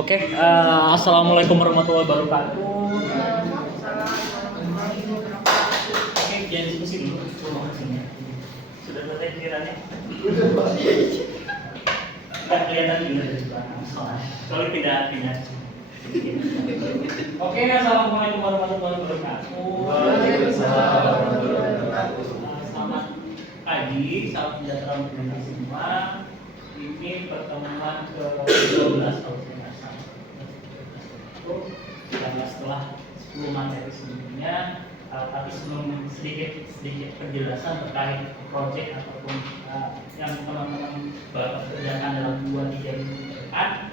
Assalamualaikum warahmatullahi wabarakatuh. Oke, jangan diskusi dulu. Sudah selesai pikirannya? Nggak kelihatan juga dari belakang soalnya. Kalau pindah. Oke, assalamualaikum warahmatullahi wabarakatuh. Waalaikumsalam warahmatullahi wabarakatuh. Selamat pagi, salam sejahtera untuk kita semua. Ini pertemuan ke-12 kalau saya nggak salah. Karena setelah 10 materi sebelumnya, tapi sebelum sedikit penjelasan terkait proyek ataupun yang teman-teman baru kerjakan dalam 2-3 minggu ke depan,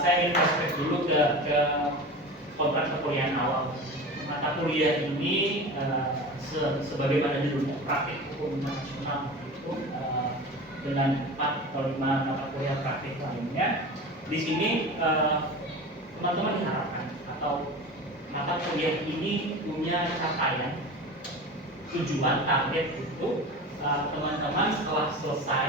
saya ingin flashback dulu ke kontrak perkuliahan awal. Mata kuliah ini sebagaimana judulnya praktik hukum internasional itu dengan 4 atau 5 mata kuliah praktik lainnya. Di sini teman-teman diharapkan atau mata kuliah ini punya capaian, tujuan, target itu teman-teman setelah selesai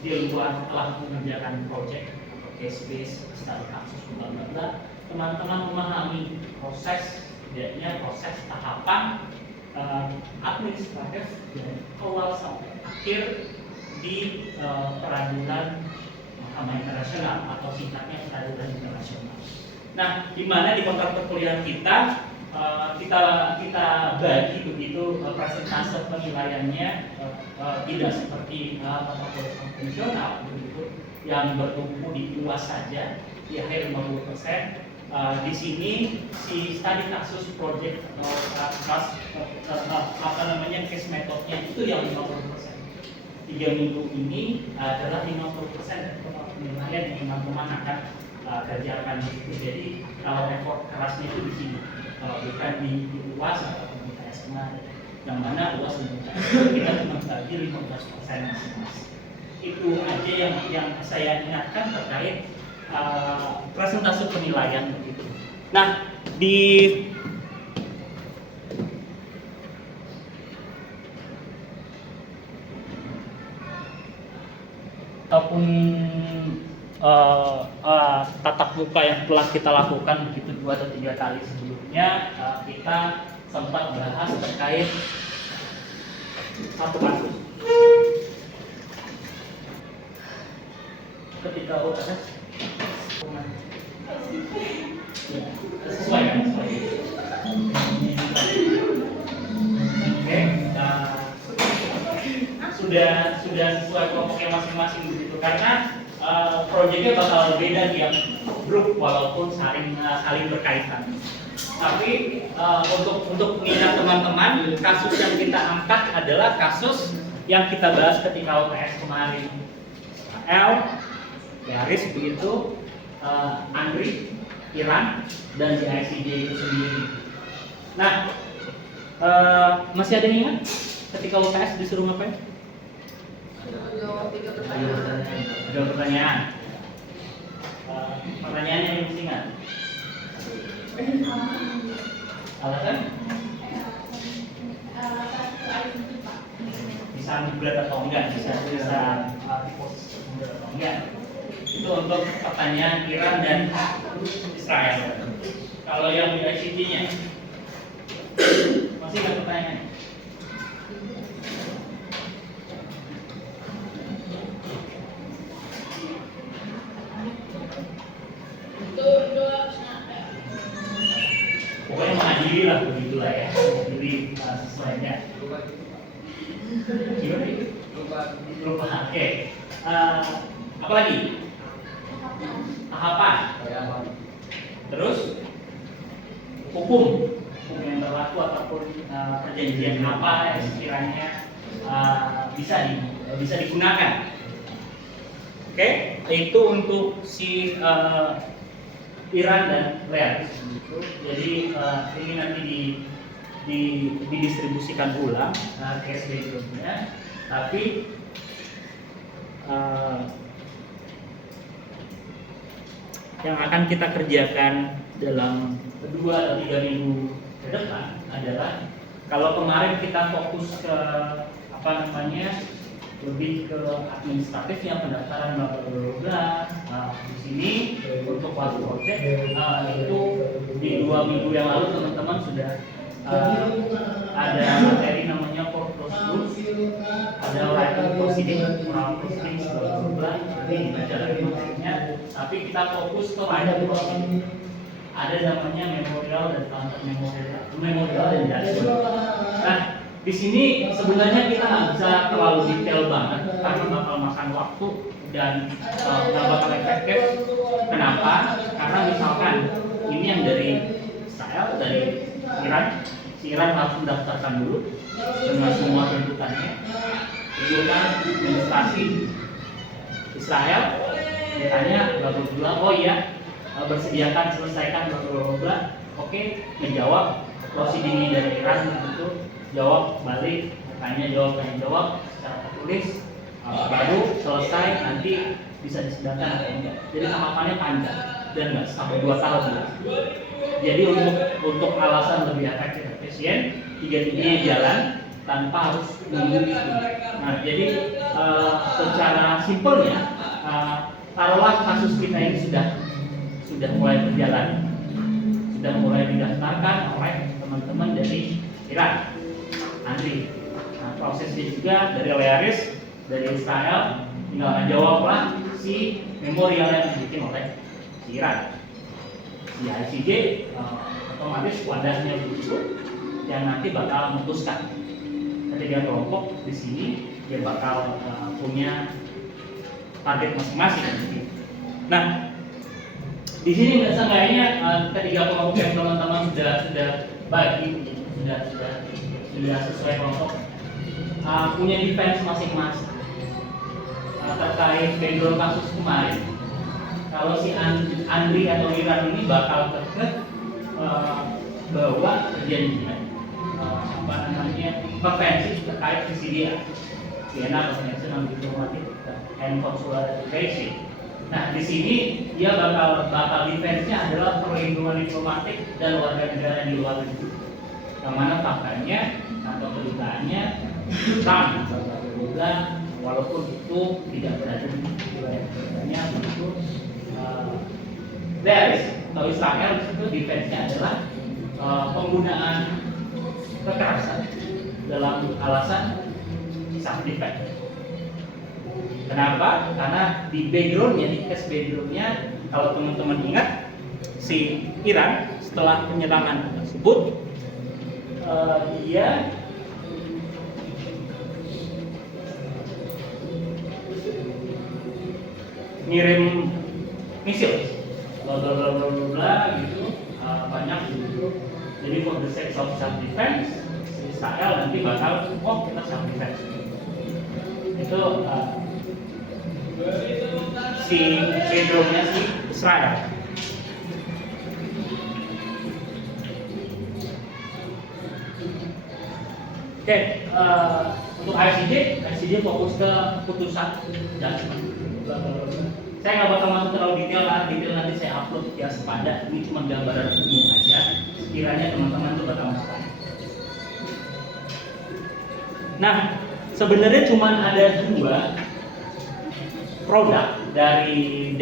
di luar telah mengerjakan proyek atau case base, studi kasus, bla teman-teman memahami proses, setidaknya proses tahapan administratif dari awal sampai akhir di peradilan mahkamah internasional atau singkatnya peradilan internasional. Nah, di mana di kontrak perkuliahan kita bagi begitu persentase penilaiannya tidak seperti mata kuliah konvensional begitu yang bertumpu di UAS saja di akhir 50%. Di sini si studi kasus project case metodenya itu yang 50%. 3 minggu ini adalah 50% dari total penilaian yang teman-teman akan kerjakan itu. Jadi kalau effort kerasnya itu di sini, kalau bukan di UAS atau di SMA, yang mana UAS dan UAS kita cuma bagi 15% masing-masing. Itu aja yang saya ingatkan terkait presentasi penilaian begitu. Nah, ataupun tatap muka yang telah kita lakukan begitu 2 atau 3 kali sebelumnya, kita sempat bahas terkait satu kasus ketika UTS sesuai kan? Oke, sudah sesuai kelompoknya masing-masing begitu, karena proyeknya bakal beda tiap grup walaupun saling berkaitan. Tapi untuk mengingat teman-teman, kasus yang kita angkat adalah kasus yang kita bahas ketika UTS kemarin. L, Garis begitu, Andri, Iran, dan di ICJ itu sendiri. Nah, masih ada yang ingat ketika UTS disuruh ngapain? Ada pertanyaan. Pertanyaannya yang mesti ingat. Alasan? Bisa bulat atau enggak? Bisa di posisi bulat atau enggak? Itu untuk pertanyaan Iran dan Israel. Kalau yang di ICT-nya masih ingat pertanyaannya? Pokoknya mengadili lah begitulah ya, mengadili sesuainya. Lupa. Oke. Apa lagi? Tahapan. Terus hukum yang berlaku ataupun perjanjian apa yang sekiranya bisa digunakan. Oke, itu untuk si Iran dan Real. Jadi ini nanti didistribusikan ulang case background-nya, tapi yang akan kita kerjakan dalam 2 atau 3 minggu ke depan adalah, kalau kemarin kita fokus ke lebih ke administratifnya, pendaftaran bla. Di sini untuk waktu project itu di 2 minggu yang lalu teman-teman sudah ada materi namanya purpose group, ada writing proceeding, oral proceeding, bla. Jadi dibaca lagi materinya, tapi kita fokus ke writing proceeding. Ada namanya memorial dan counter memorial dan dashboard. Nah, di sini sebenarnya kita nggak bisa terlalu detail banget karena bakal makan waktu dan nggak bakal efektif. Kenapa? Karena misalkan ini yang dari Israel, dari Iran, si Iran harus mendaftarkan dulu dengan semua tuntutannya, tuntutan administrasi Israel, ditanya bla, oh iya, bersediakan selesaikan bla. Oke, menjawab prosedurnya dari Iran itu, jawab balik, tanya jawab secara tertulis, baru selesai nanti bisa disediakan atau enggak. Jadi tahapannya panjang dan nggak sampai 2 tahun ya. Jadi untuk alasan lebih efektif dan efisien, 3-tiganya jalan tanpa harus nunggu itu. Nah, jadi secara simpelnya, taruhlah kasus kita ini sudah mulai berjalan, sudah mulai didaftarkan oleh teman-teman dari Iran. Nanti prosesnya juga dari Learis, dari Israel, tinggal menjawablah si memorial yang dibikin oleh si Iran. Si ICJ otomatis wadahnya begitu yang nanti bakal memutuskan. Ketiga kelompok di sini dia bakal punya target masing-masing. Nah, di sini seenggaknya ketiga kelompok yang teman-teman sudah bagi, sudah sesuai kelompok, punya defense masing-masing terkait background kasus kemarin. Kalau si Andri atau Iran ini bakal kekeh bahwa perjanjian konvensi terkait PCDA, Vienna Convention on Diplomatic and Consular Relations. Nah, di sini dia bakal defense-nya adalah perlindungan diplomatik dan warga negara di luar negeri. Yang mana faktanya atau kedutaannya Trump walaupun itu tidak berada di wilayah negaranya begitu. Atau Israel itu defense-nya adalah penggunaan kekerasan dalam alasan self defense. Kenapa? Karena di backgroundnya, di case backgroundnya, kalau teman-teman ingat, si Iran setelah penyerangan tersebut, dia ngirim misil, bla gitu, banyak gitu. Jadi for the sake of self defense, Israel nanti bakal, kita self defense. Itu si backgroundnya si Israel. Oke, untuk ICJ fokus ke putusan judgment. Saya nggak bakal masuk terlalu detail nanti saya upload ya sepada. Ini cuma gambaran umum aja. Sekiranya teman-teman tuh bakal ngapain. Nah, sebenarnya cuma ada 2 produk dari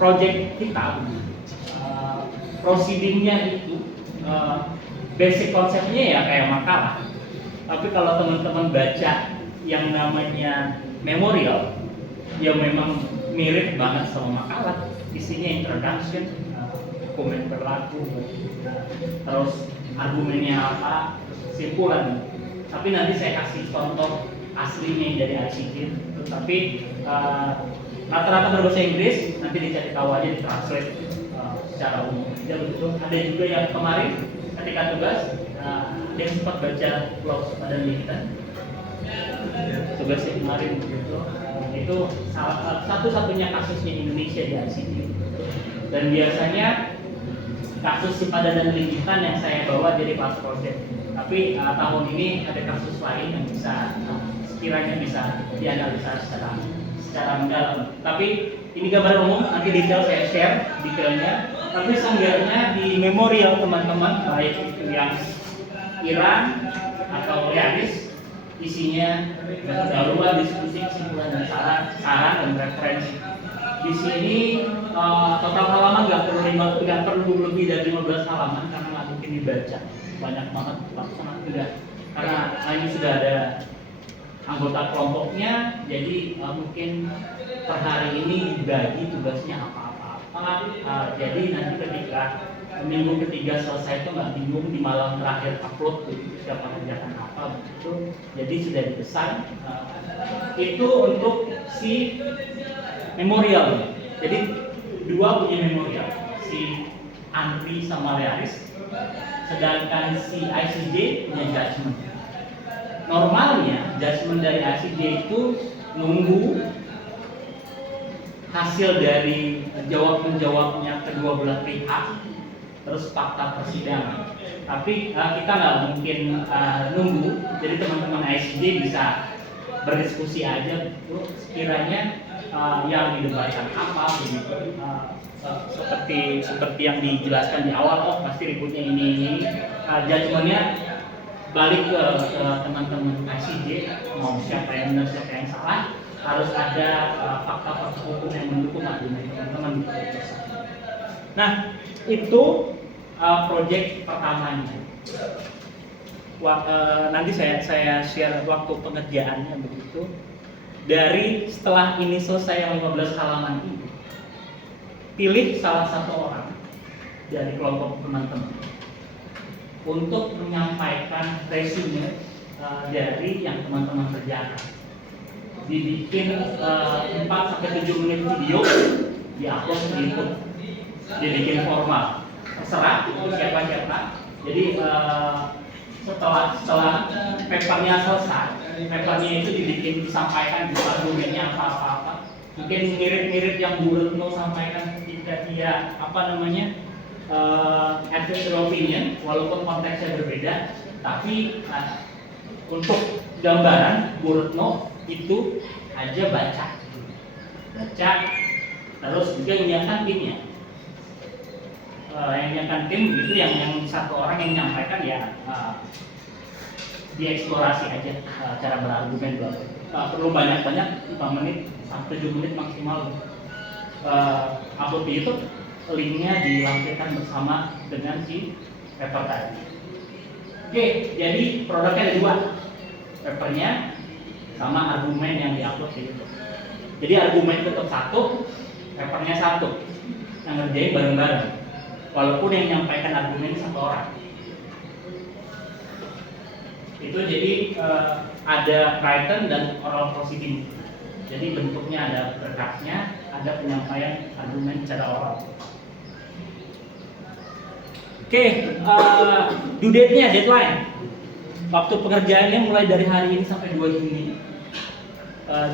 project kita. Proceedingnya itu basic konsepnya ya kayak makalah. Tapi kalau teman-teman baca yang namanya memorial, ya memang mirip banget sama makalah. Isinya introduction, dokumen berlaku, terus argumennya apa, kesimpulan. Tapi nanti saya kasih contoh aslinya dari ICJ. Tapi rata-rata berbahasa Inggris, nanti dicari tahu aja di translate secara umum. Jadi begitu. Ada juga yang kemarin ketika tugas dia sempat baca blog pada kita. Tugasnya kemarin begitu. Itu satu-satunya kasusnya Indonesia di ICJ. Dan biasanya kasus simpadan dan limpitan yang saya bawa jadi pas project. Tapi tahun ini ada kasus lain yang bisa sekiranya bisa dianalisa secara mendalam. Tapi ini gambar umum, nanti detail saya share detailnya. Tapi seenggaknya di memorial teman-teman, baik itu yang Iran atau Yaris, isinya pendahuluan, diskusi, kesimpulan dan saran dan referensi. Di sini total halaman nggak perlu lebih dari 15 halaman karena nggak mungkin dibaca, banyak banget langsung udah, karena ini sudah ada anggota kelompoknya, jadi mungkin per hari ini dibagi tugasnya apa-apa. Jadi nanti ketika minggu ketiga selesai itu nggak bingung di malam terakhir upload begitu siapa kerjakan apa begitu. Jadi sudah dipesan itu untuk si memorial. Jadi dua punya memorial, si Andri sama Learis, sedangkan si ICJ punya judgment. Normalnya judgment dari ICJ itu nunggu hasil dari jawab-menjawabnya kedua belah pihak, terus fakta persidangan. Tapi kita nggak mungkin nunggu, jadi teman-teman ICJ bisa berdiskusi aja gitu, sekiranya yang didebatkan apa begitu. Seperti yang dijelaskan di awal, pasti ributnya ini. Judgementnya balik ke teman-teman ICJ, mau siapa yang benar siapa yang salah, harus ada fakta-fakta hukum yang mendukung argumen teman-teman di keputusan. Nah, itu proyek pertamanya. Nanti saya share waktu pengerjaannya begitu. Dari setelah ini selesai yang 15 halaman ini, pilih salah satu orang dari kelompok teman-teman untuk menyampaikan resume dari yang teman-teman kerjakan. Dibikin 4-7 menit video, di-upload di YouTube, dibikin formal, terserah siapa-siapa. Jadi setelah papernya selesai, papernya itu disampaikan di argumennya apa-apa. Mungkin mirip-mirip yang Bu Retno sampaikan ketika dia advisory opinion, walaupun konteksnya berbeda, tapi untuk gambaran Bu Retno itu aja baca, terus juga menyiapkan timnya. Yang menyiapkan tim itu yang satu orang yang menyampaikan ya dieksplorasi aja cara berargumen dulu. Perlu banyak-banyak 5 menit sampai 7 menit maksimal. Upload di YouTube, linknya dilampirkan bersama dengan si paper tadi. Oke, jadi produknya ada 2, papernya sama argumen yang diupload di YouTube. Jadi argumen tetap 1, papernya 1, yang ngerjain bareng-bareng. Walaupun yang menyampaikan argumen satu orang. Itu jadi ada written dan oral proceeding. Jadi bentuknya ada berkasnya, ada penyampaian argumen secara oral. Oke, due date-nya, deadline. Waktu pengerjaannya mulai dari hari ini sampai 2 Juni.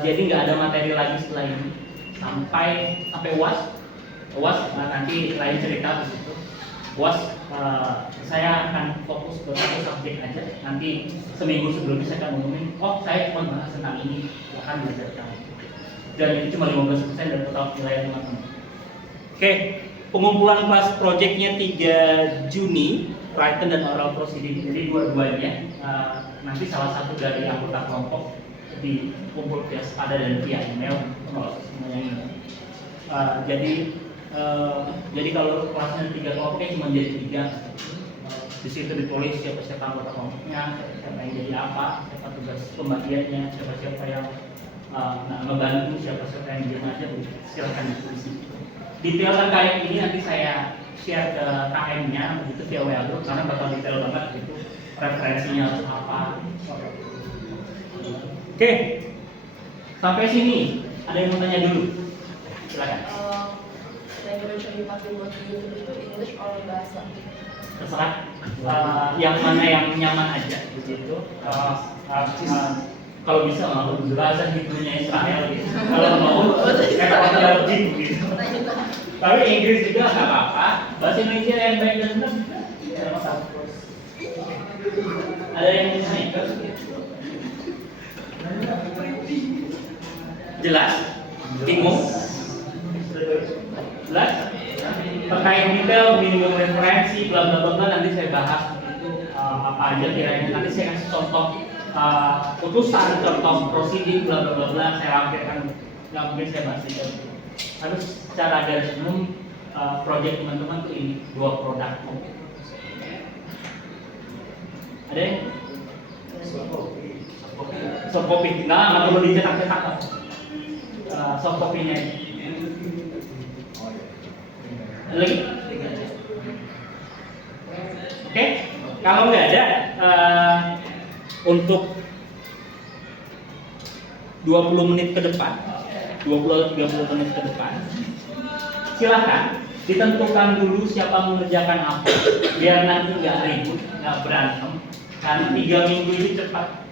Jadi nggak ada materi lagi setelah ini sampai UAS nanti lain cerita di situ. UAS saya akan fokus ke satu subjek aja. Nanti seminggu sebelumnya saya akan ngomongin, saya cuma bahas tentang ini, akan belajar kamu. Dan itu cuma 15% dari total nilai teman-teman. Oke, pengumpulan kelas projectnya 3 Juni, written dan oral proceeding. Jadi dua-duanya nanti salah satu dari anggota kelompok dikumpul via SPADA dan via email semuanya ini. Jadi kalau kelasnya 3 kelompoknya cuma jadi 3. Di situ ditulis siapa anggota kelompoknya, siapa yang jadi apa, siapa tugas pembagiannya, siapa yang ngebantu, siapa yang diam aja, silakan ditulis. Detail terkait ini nanti saya share ke KM-nya begitu via WA group karena bakal detail banget gitu referensinya harus apa. Oke, sampai sini ada yang mau tanya dulu? Silakan. Language yang dipakai buat YouTube itu English or bahasa? Terserah. Yang mana yang nyaman aja begitu. Kalau bisa mau bahasa Hebrew-nya Israel gitu. Kalau mau kayak gitu. Tapi Inggris juga nggak apa-apa. Bahasa Indonesia yang baik dan benar bisa masalah. Ada yang mau tanya? Jelas? Bingung? Jelas? Terkait detail, minimum referensi, bla bla bla nanti saya bahas itu apa aja kira-kira. Nanti saya kasih contoh putusan, contoh prosedur, bla bla bla bla. Saya lampirkan, nggak mungkin saya bahas itu. Tapi secara garis umum proyek teman-teman tuh ini 2 produk. Ada yang? Soft copy. Nah, nggak perlu dicetak-cetak. Soft copy-nya. Lagi? Oke, kalau nggak ada untuk 20 menit ke depan, 20-30 menit ke depan, silakan ditentukan dulu siapa mengerjakan apa, biar nanti nggak ribut, nggak berantem. Karena 3 minggu ini cepat.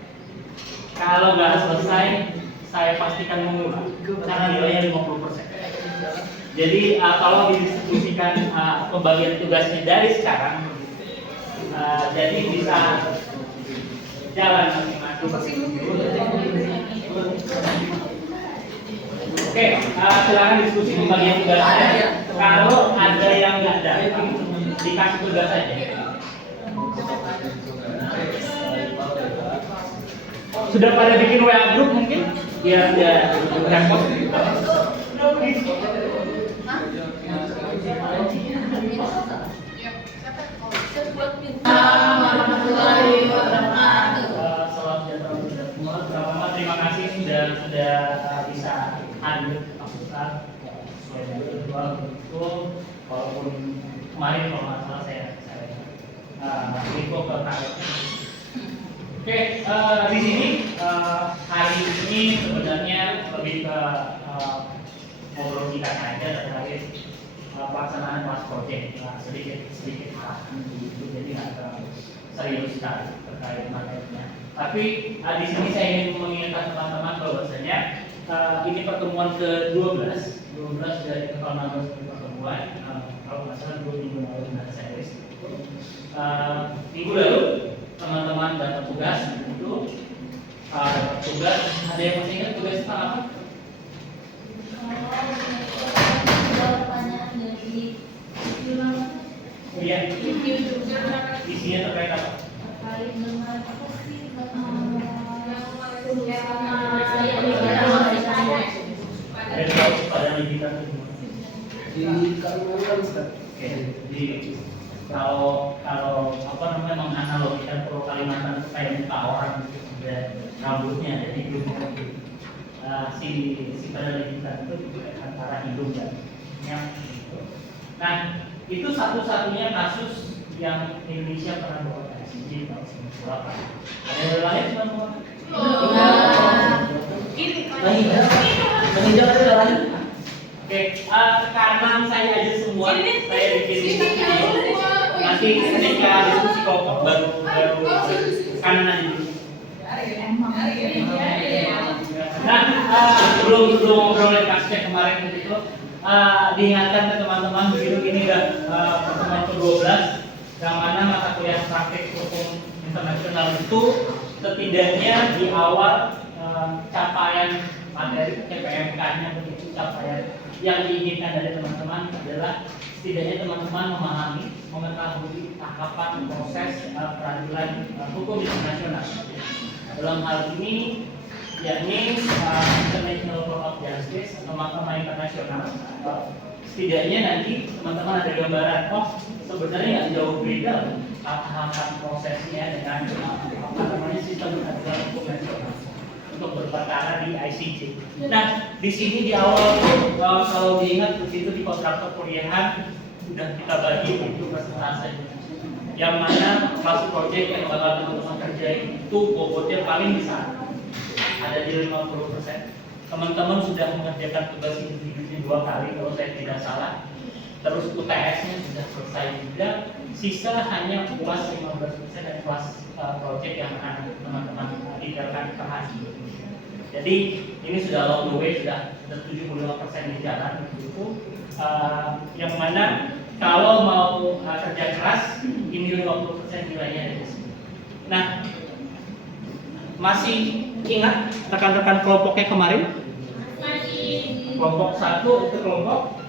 Kalau nggak selesai, saya pastikan mengulang karena nilainya 50%. Jadi tolong didistribusikan pembagian tugasnya dari sekarang, jadi bisa jalan masing-masing. Oke, silakan diskusi pembagian tugasnya. Kalau ada yang nggak datang, dikasih tugas saja. Sudah pada bikin WA group mungkin? Biar dia repot. Terima kasih sudah bisa hadir Pak Ustadz sesuai dengan jadwal itu. Walaupun kemarin kalau nggak salah saya info ke Pak. Oke, di sini hari ini sebenarnya lebih ke ngobrol kita aja terkait pelaksanaan kelas project, sedikit arahan gitu, jadi nggak terlalu serius sekali terkait materinya. Tapi di sini saya ingin mengingatkan teman-teman bahwasanya ini pertemuan ke-12 dari total 16 pertemuan, kalau nggak salah 2 minggu lalu dari saya minggu lalu teman-teman dapat tugas itu tugas, ada yang masih ingat tugas tentang apa? Iya. Isinya terkait apa? Terkait dengan apa sih? Ada tahu pada digital di Kalimantan. Oke, jadi kalau apa namanya menganalogikan Pulau Kalimantan itu kayak muka orang gitu, ada rambutnya, jadi hidung si pada digital itu antara hidung dan nyam gitu. Nah, itu satu-satunya kasus yang Indonesia pernah bawa ke ICJ tahun 1998. Ada yang lain teman-teman? Oke, karena saya aja semua, saya bikin video. Nanti ketika diskusi kelompok baru kanan aja. Nah, sebelum ngobrolin kasusnya kemarin itu, diingatkan ke teman-teman begitu ini udah pertemuan ke-12 yang mana mata kuliah praktik hukum internasional itu setidaknya di awal capaian materi CPMK-nya begitu, capaian yang diinginkan dari teman-teman adalah setidaknya teman-teman memahami, mengetahui tahapan proses peradilan hukum internasional. Dalam hal ini yakni International Court of Justice atau Mahkamah Internasional. Setidaknya nanti teman-teman ada gambaran, oh sebenarnya nggak jauh beda tahapan prosesnya dengan apa namanya sistem peradilan hukum nasional untuk berperkara di ICJ. Nah, di sini di awal kalau diingat di situ di kontrak perkuliahan sudah kita bagi itu persentase. Yang mana masuk proyek yang bakal teman-teman kerjain itu bobotnya paling besar, ada di 50%. Teman-teman sudah mengerjakan tugas ini 2 kali kalau saya tidak salah. Terus UTS-nya sudah selesai juga. Sisa hanya UAS 15% dan UAS proyek yang akan teman-teman detailkan per hari. Jadi ini sudah along the way, sudah 75% di jalan begitu. Yang mana kalau mau kerja keras, ini 50% nilainya dari sini. Nah, masih ingat rekan-rekan kelompoknya kemarin? Kelompok 1 itu kelompok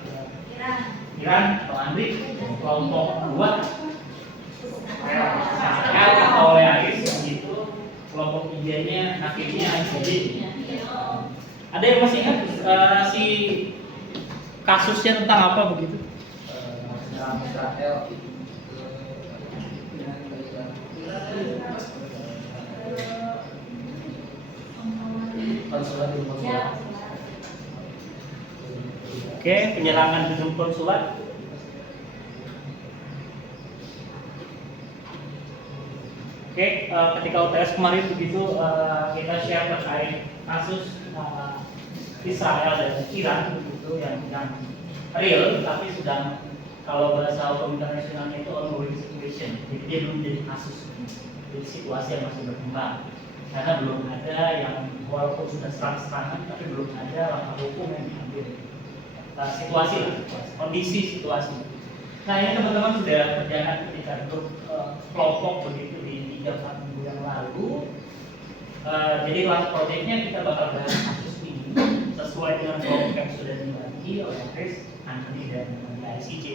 Iran atau Andri. Kelompok 2 Israel atau Learis begitu, kelompok IG-nya akhirnya ICJ. Ada yang masih ingat si kasusnya tentang apa begitu? Israel konsulat di konsulat. Oke, penyerangan gedung konsulat. Oke, ketika UTS kemarin begitu kita share terkait kasus Israel dan Iran begitu yang real, tapi sudah kalau bahasa hukum internasionalnya itu ongoing situation, jadi dia belum jadi kasus, jadi situasi yang masih berkembang karena belum ada yang walaupun sudah serang-serangan tapi belum ada langkah hukum yang diambil. Situasi lah, kondisi situasi. Nah ini teman-teman sudah berjalan ketika grup kelompok begitu di 3-4 minggu yang lalu. Jadi last projectnya kita bakal bahas kasus ini sesuai dengan kelompok yang sudah dibagi oleh Chris, Anthony dan ICJ.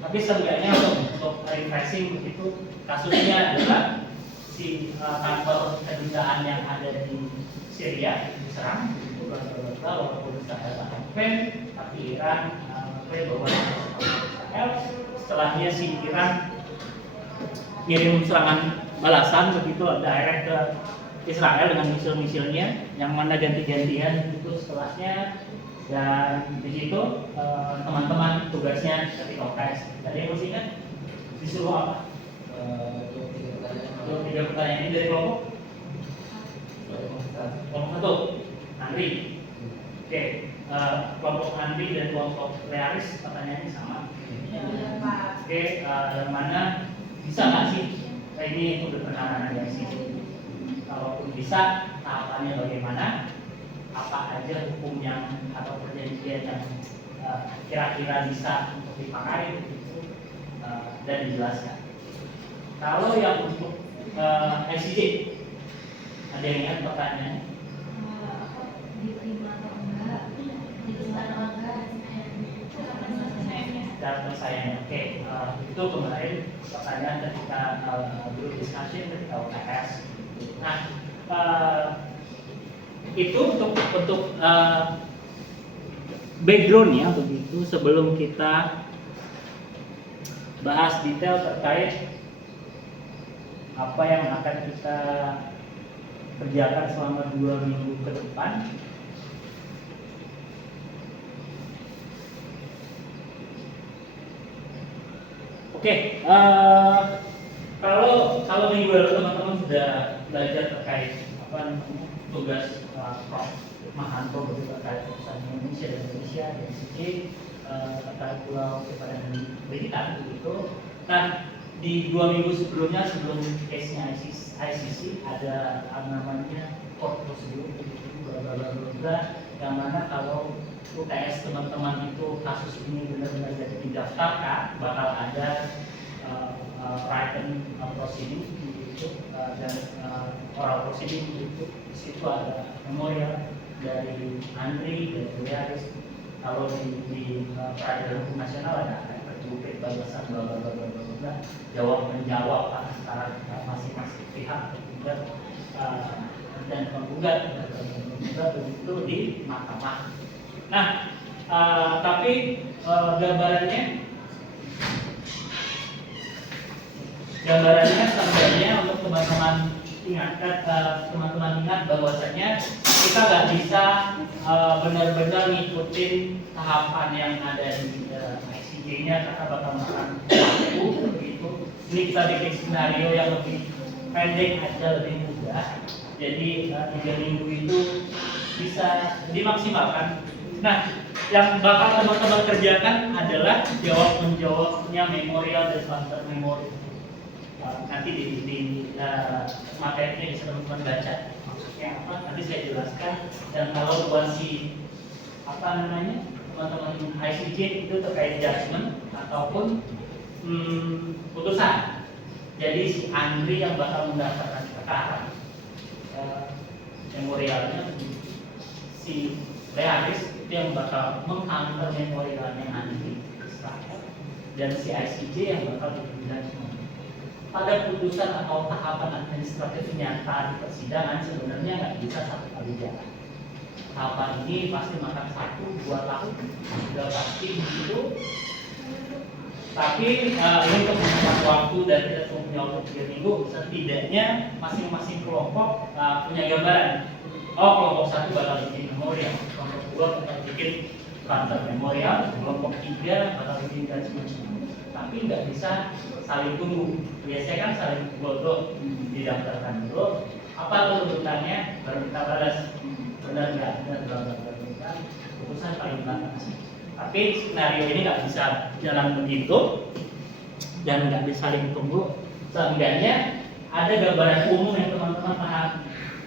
Tapi seenggaknya untuk refreshing begitu, kasusnya adalah si kantor kedutaan yang ada di Syria diserang, itu walaupun Israel klaim, tapi Iran klaim bahwa Israel. Setelahnya si Iran kirim serangan balasan begitu direct ke Israel dengan misil-misilnya, yang mana ganti-gantian itu setelahnya. Dan di situ teman-teman tugasnya ketika UTS. Tadi yang masih ingat disuruh apa? 3 pertanyaan ini dari kelompok. Kelompok 1, Andri. Oke, kelompok Andri dan kelompok Learis pertanyaannya sama. Oke, yang mana bisa nggak sih? Ini udah penanganan dari sini. Kalaupun bisa, tahapannya bagaimana? Apa aja hukum yang atau perjanjian yang kira-kira bisa untuk dipakai begitu dan dijelaskan. Kalau yang untuk ICJ, ada yang ingat pertanyaan? Diterima atau enggak? Diterima atau enggak? Dan penyelesaiannya. Oke, itu kemarin pertanyaan ketika group discussion ketika UTS. Nah, itu untuk backgroundnya begitu sebelum kita bahas detail terkait apa yang akan kita kerjakan selama 2 minggu ke depan. Oke, kalau minggu lalu teman-teman sudah belajar terkait apa namanya tugas Prof. Mahanto begitu terkait urusan Indonesia dan Indonesia dan ICJ terkait pulau sepadan Belitan begitu. Nah, di 2 minggu sebelumnya sebelum case-nya ICC ada namanya court procedure begitu bla yang mana kalau UTS teman-teman itu kasus ini benar-benar jadi didaftarkan bakal ada written proceeding begitu dan oral proceeding begitu. Di situ ada memorial dari Andri dan Learis. Kalau di peradilan hukum nasional ada bukti balasan bla bla bla bla bla jawab menjawab antara masing-masing pihak dan penggugat begitu di mahkamah. Nah, tapi gambarannya sebenarnya untuk teman-teman ingat bahwasanya kita nggak bisa benar-benar ngikutin tahapan yang ada di ICJ-nya karena bakal makan waktu begitu. Ini kita bikin skenario yang lebih pendek aja, lebih mudah. Jadi 3 minggu itu bisa dimaksimalkan. Nah, yang bakal teman-teman kerjakan adalah menjawabnya memorial dan counter memorial. Nanti di materinya bisa teman-teman baca maksudnya apa, nanti saya jelaskan. Dan kalau buat si teman-teman ICJ itu terkait judgment ataupun putusan. Jadi si Andri yang bakal mendaftarkan perkara memorialnya, si Learis itu yang bakal mengcounter memorialnya Andri Israel, dan si ICJ yang bakal bikin judgment. pada putusan atau tahapan administratif nyata di persidangan sebenarnya nggak bisa satu kali jalan. Tahapan ini pasti makan 1-2 tahun, sudah pasti begitu. Tapi ini untuk menghemat waktu dan tidak punya waktu 3 minggu, setidaknya masing-masing kelompok punya gambaran. Oh, kelompok 1 bakal bikin memorial, kelompok 2 bakal bikin counter memorial, kelompok 3 bakal bikin judgment. Tapi nggak bisa saling tunggu. Biasanya kan saling tunggu didaftarkan dulu. Apa tuntutannya baru kita balas. Benar nggak? Benar putusan paling lambat. Tapi skenario ini nggak bisa jalan begitu dan nggak bisa saling tunggu. Seenggaknya ada gambaran umum yang teman-teman paham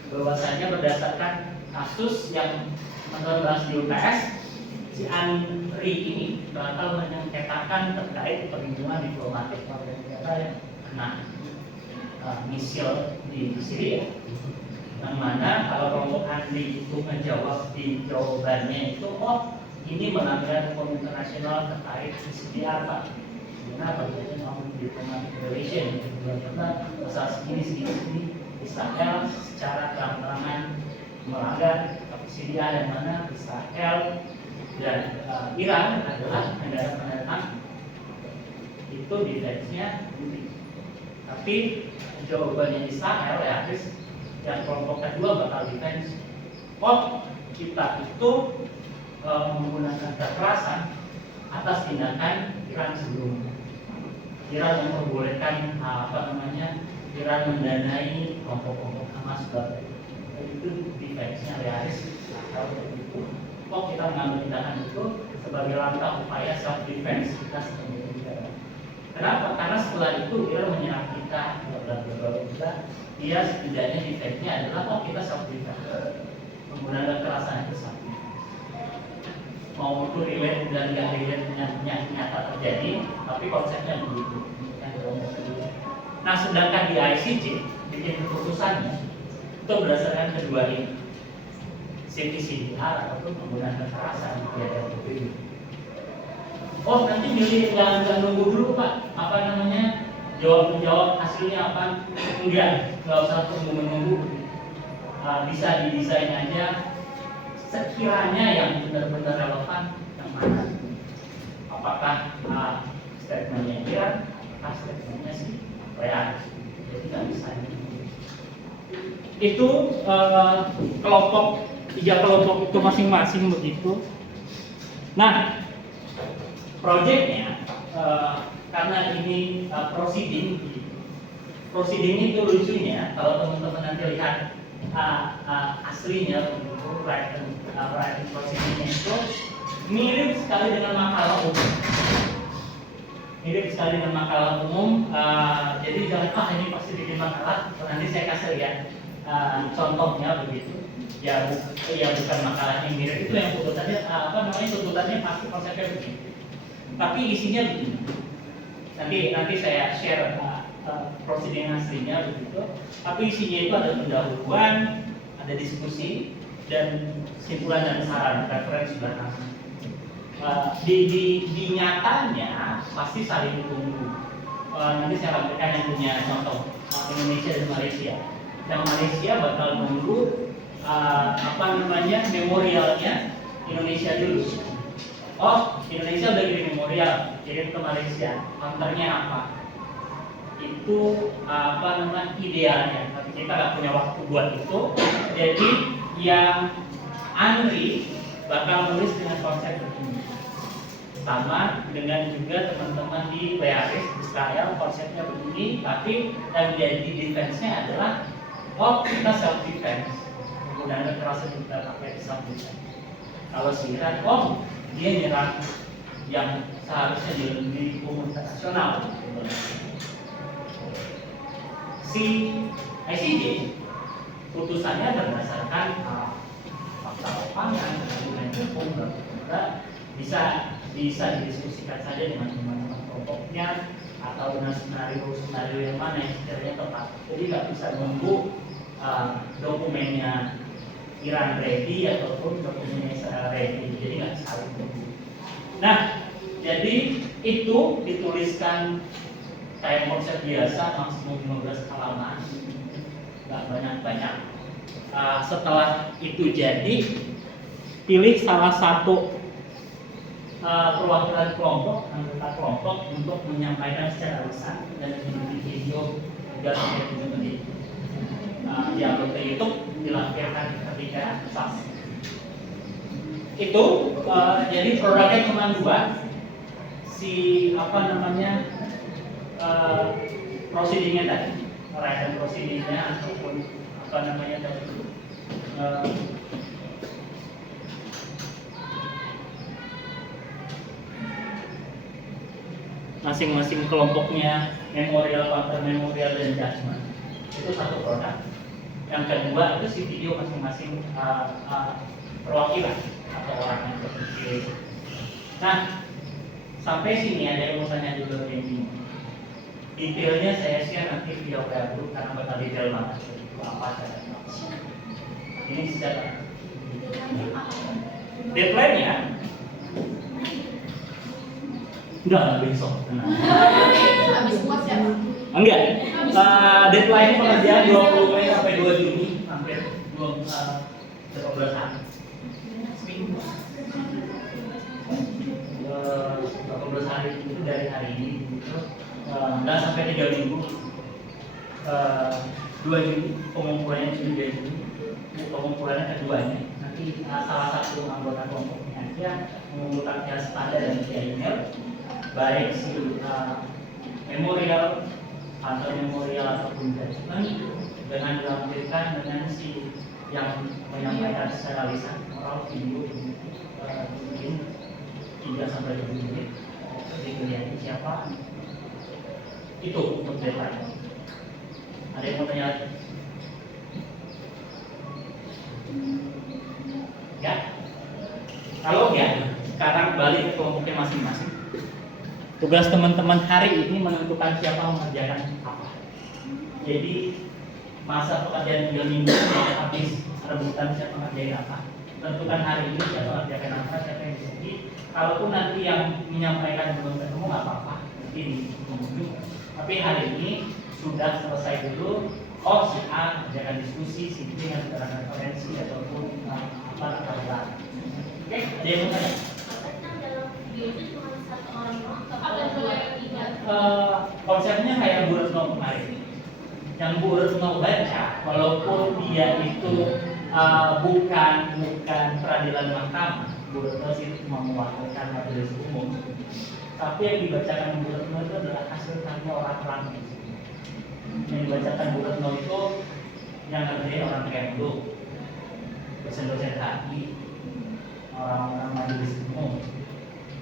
bahwasanya berdasarkan kasus yang teman-teman bahas di UTS, si Andri ini bakal menyengketakan terkait perlindungan diplomatik warga negara yang kena misil di Syria. Yang mana kalau kelompok Andri itu menjawab di jawabannya itu, oh ini melanggar hukum internasional terkait di apa? Karena terjadi diplomatic relation, karena pasal segini Israel secara terang-terangan melanggar Syria, yang mana Israel dan Iran adalah negara pendatang. Itu defense-nya bukti. Tapi jawabannya Israel ya, yang kelompok kedua bakal defense. Oh, kita itu menggunakan kekerasan atas tindakan Iran sebelumnya. Iran memperbolehkan Iran mendanai kelompok-kelompok Hamas itu defense-nya realis. Kalau begitu, kok kita mengambil tindakan itu sebagai langkah upaya self defense kita sebagai negara. Kenapa? Karena setelah itu Iran menyerang kita, dia setidaknya defense-nya adalah kok kita self defense. Penggunaan kekerasan itu satu. Mau itu relate dan nggak relate nyata terjadi, tapi konsepnya begitu. Nah, sedangkan di ICJ bikin keputusannya itu berdasarkan kedua ini, CTCDR ataupun penggunaan kekerasan di daerah itu. Oh, nanti milih nggak nunggu dulu Pak, jawab hasilnya apa? Enggak usah tunggu-menunggu. Bisa didesain aja sekiranya yang benar-benar relevan yang mana. Apakah statementnya Iran, apakah statementnya si Korea. Jadi nggak bisa. Itu tiga kelompok itu masing-masing begitu. Nah, proyeknya karena ini proceeding itu lucunya kalau teman-teman nanti lihat aslinya writing proceedingnya itu mirip sekali dengan makalah umum. Jadi jangan ini pasti bikin makalah. Nanti saya kasih lihat contohnya begitu. Ya bukan makalahnya mirip, itu yang tuntutannya pasti konsepnya begini. Tapi isinya begini. Nanti saya share prosedur aslinya begitu. Tapi isinya itu ada pendahuluan, ada diskusi, dan simpulan dan saran referensi belakang. Di nyatanya pasti saling tunggu. Nanti saya sampaikan yang punya contoh Indonesia dan Malaysia. Yang Malaysia bakal nunggu memorialnya Indonesia dulu. Oh, Indonesia udah kirim memorial, kirim ke Malaysia. Counternya apa? Itu idealnya. Tapi kita nggak punya waktu buat itu. Jadi yang Andri bakal nulis dengan konsep begini. Sama dengan juga teman-teman di Bearis Israel konsepnya begini, tapi yang jadi defense-nya adalah kita self defense. Penggunaan kekerasan kita pakai self defense. Kalau si Iran, dia nyerang yang seharusnya di hukum internasional. Si ICJ putusannya berdasarkan fakta lapangan, dengan hukum, bisa didiskusikan saja dengan teman-teman kelompoknya atau dengan skenario yang mana yang sekiranya tepat. Jadi nggak bisa nunggu dokumennya Iran ready ataupun dokumennya Israel ready. Jadi nggak saling nunggu. Nah, jadi itu dituliskan kayak konsep biasa maksimum 15 halaman, nggak banyak-banyak. Setelah itu jadi, pilih salah satu perwakilan kelompok, anggota kelompok untuk menyampaikan secara lisan dan di video 3-7 menit. Diupload ke YouTube, dilampirkan ketika sas. Itu jadi produknya cuma dua. Proceedingnya tadi, random proceedingnya ataupun masing-masing kelompoknya memorial, counter memorial, dan judgment. Itu satu produk. Yang kedua itu si video masing-masing perwakilan atau orang yang terpilih. Nah, sampai sini ada yang mau tanya juga ini. Detailnya saya share nanti video dulu karena bakal detail banget itu apa caranya. Ini secara deadline-nya enggak besok, tenang. Habis puas ya? Enggak. Deadline pengerjaan 20 Mei sampai 2 Juni, hampir 12 hari. Seminggu. 12 hari itu dari hari ini gitu. Dan sampai 3 minggu. 2 Juni pengumpulannya 3 Juni. Pengumpulannya keduanya. Nanti salah satu anggota kelompoknya aja mengumpulkan via standar dan via email, baik si memorial atau memorial ataupun judgment, dengan dilampirkan dengan si yang menyampaikan secara lisan, oral, video, mungkin 3-7 menit. Dilihat siapa itu untuk deadline. Ada yang mau tanya lagi? Ya, kalau ya sekarang balik ke kelompoknya masing-masing. Tugas teman-teman hari ini menentukan siapa mengerjakan apa. Jadi masa pekerjaan 3 minggu habis rebutan siapa mengerjain apa. Tentukan hari ini siapa mengerjakan apa, siapa yang jadi. Kalaupun nanti yang menyampaikan belum ketemu nggak apa-apa, ini. Tapi hari ini sudah selesai dulu. Oh, si A mengerjakan diskusi, si B mengerjakan referensi ataupun latar. Oke, ada yang mau tanya? Konsepnya kayak Bu Retno kemarin. Yang Bu Retno baca, walaupun dia itu bukan peradilan mahkamah, Bu Retno sih cuma mewakilkan majelis umum. Tapi yang dibacakan Bu Retno itu adalah hasil karya orang-orang. Yang dibacakan Bu Retno itu yang ngerjain orang Kemlu, dosen-dosen HI, orang-orang majelis umum,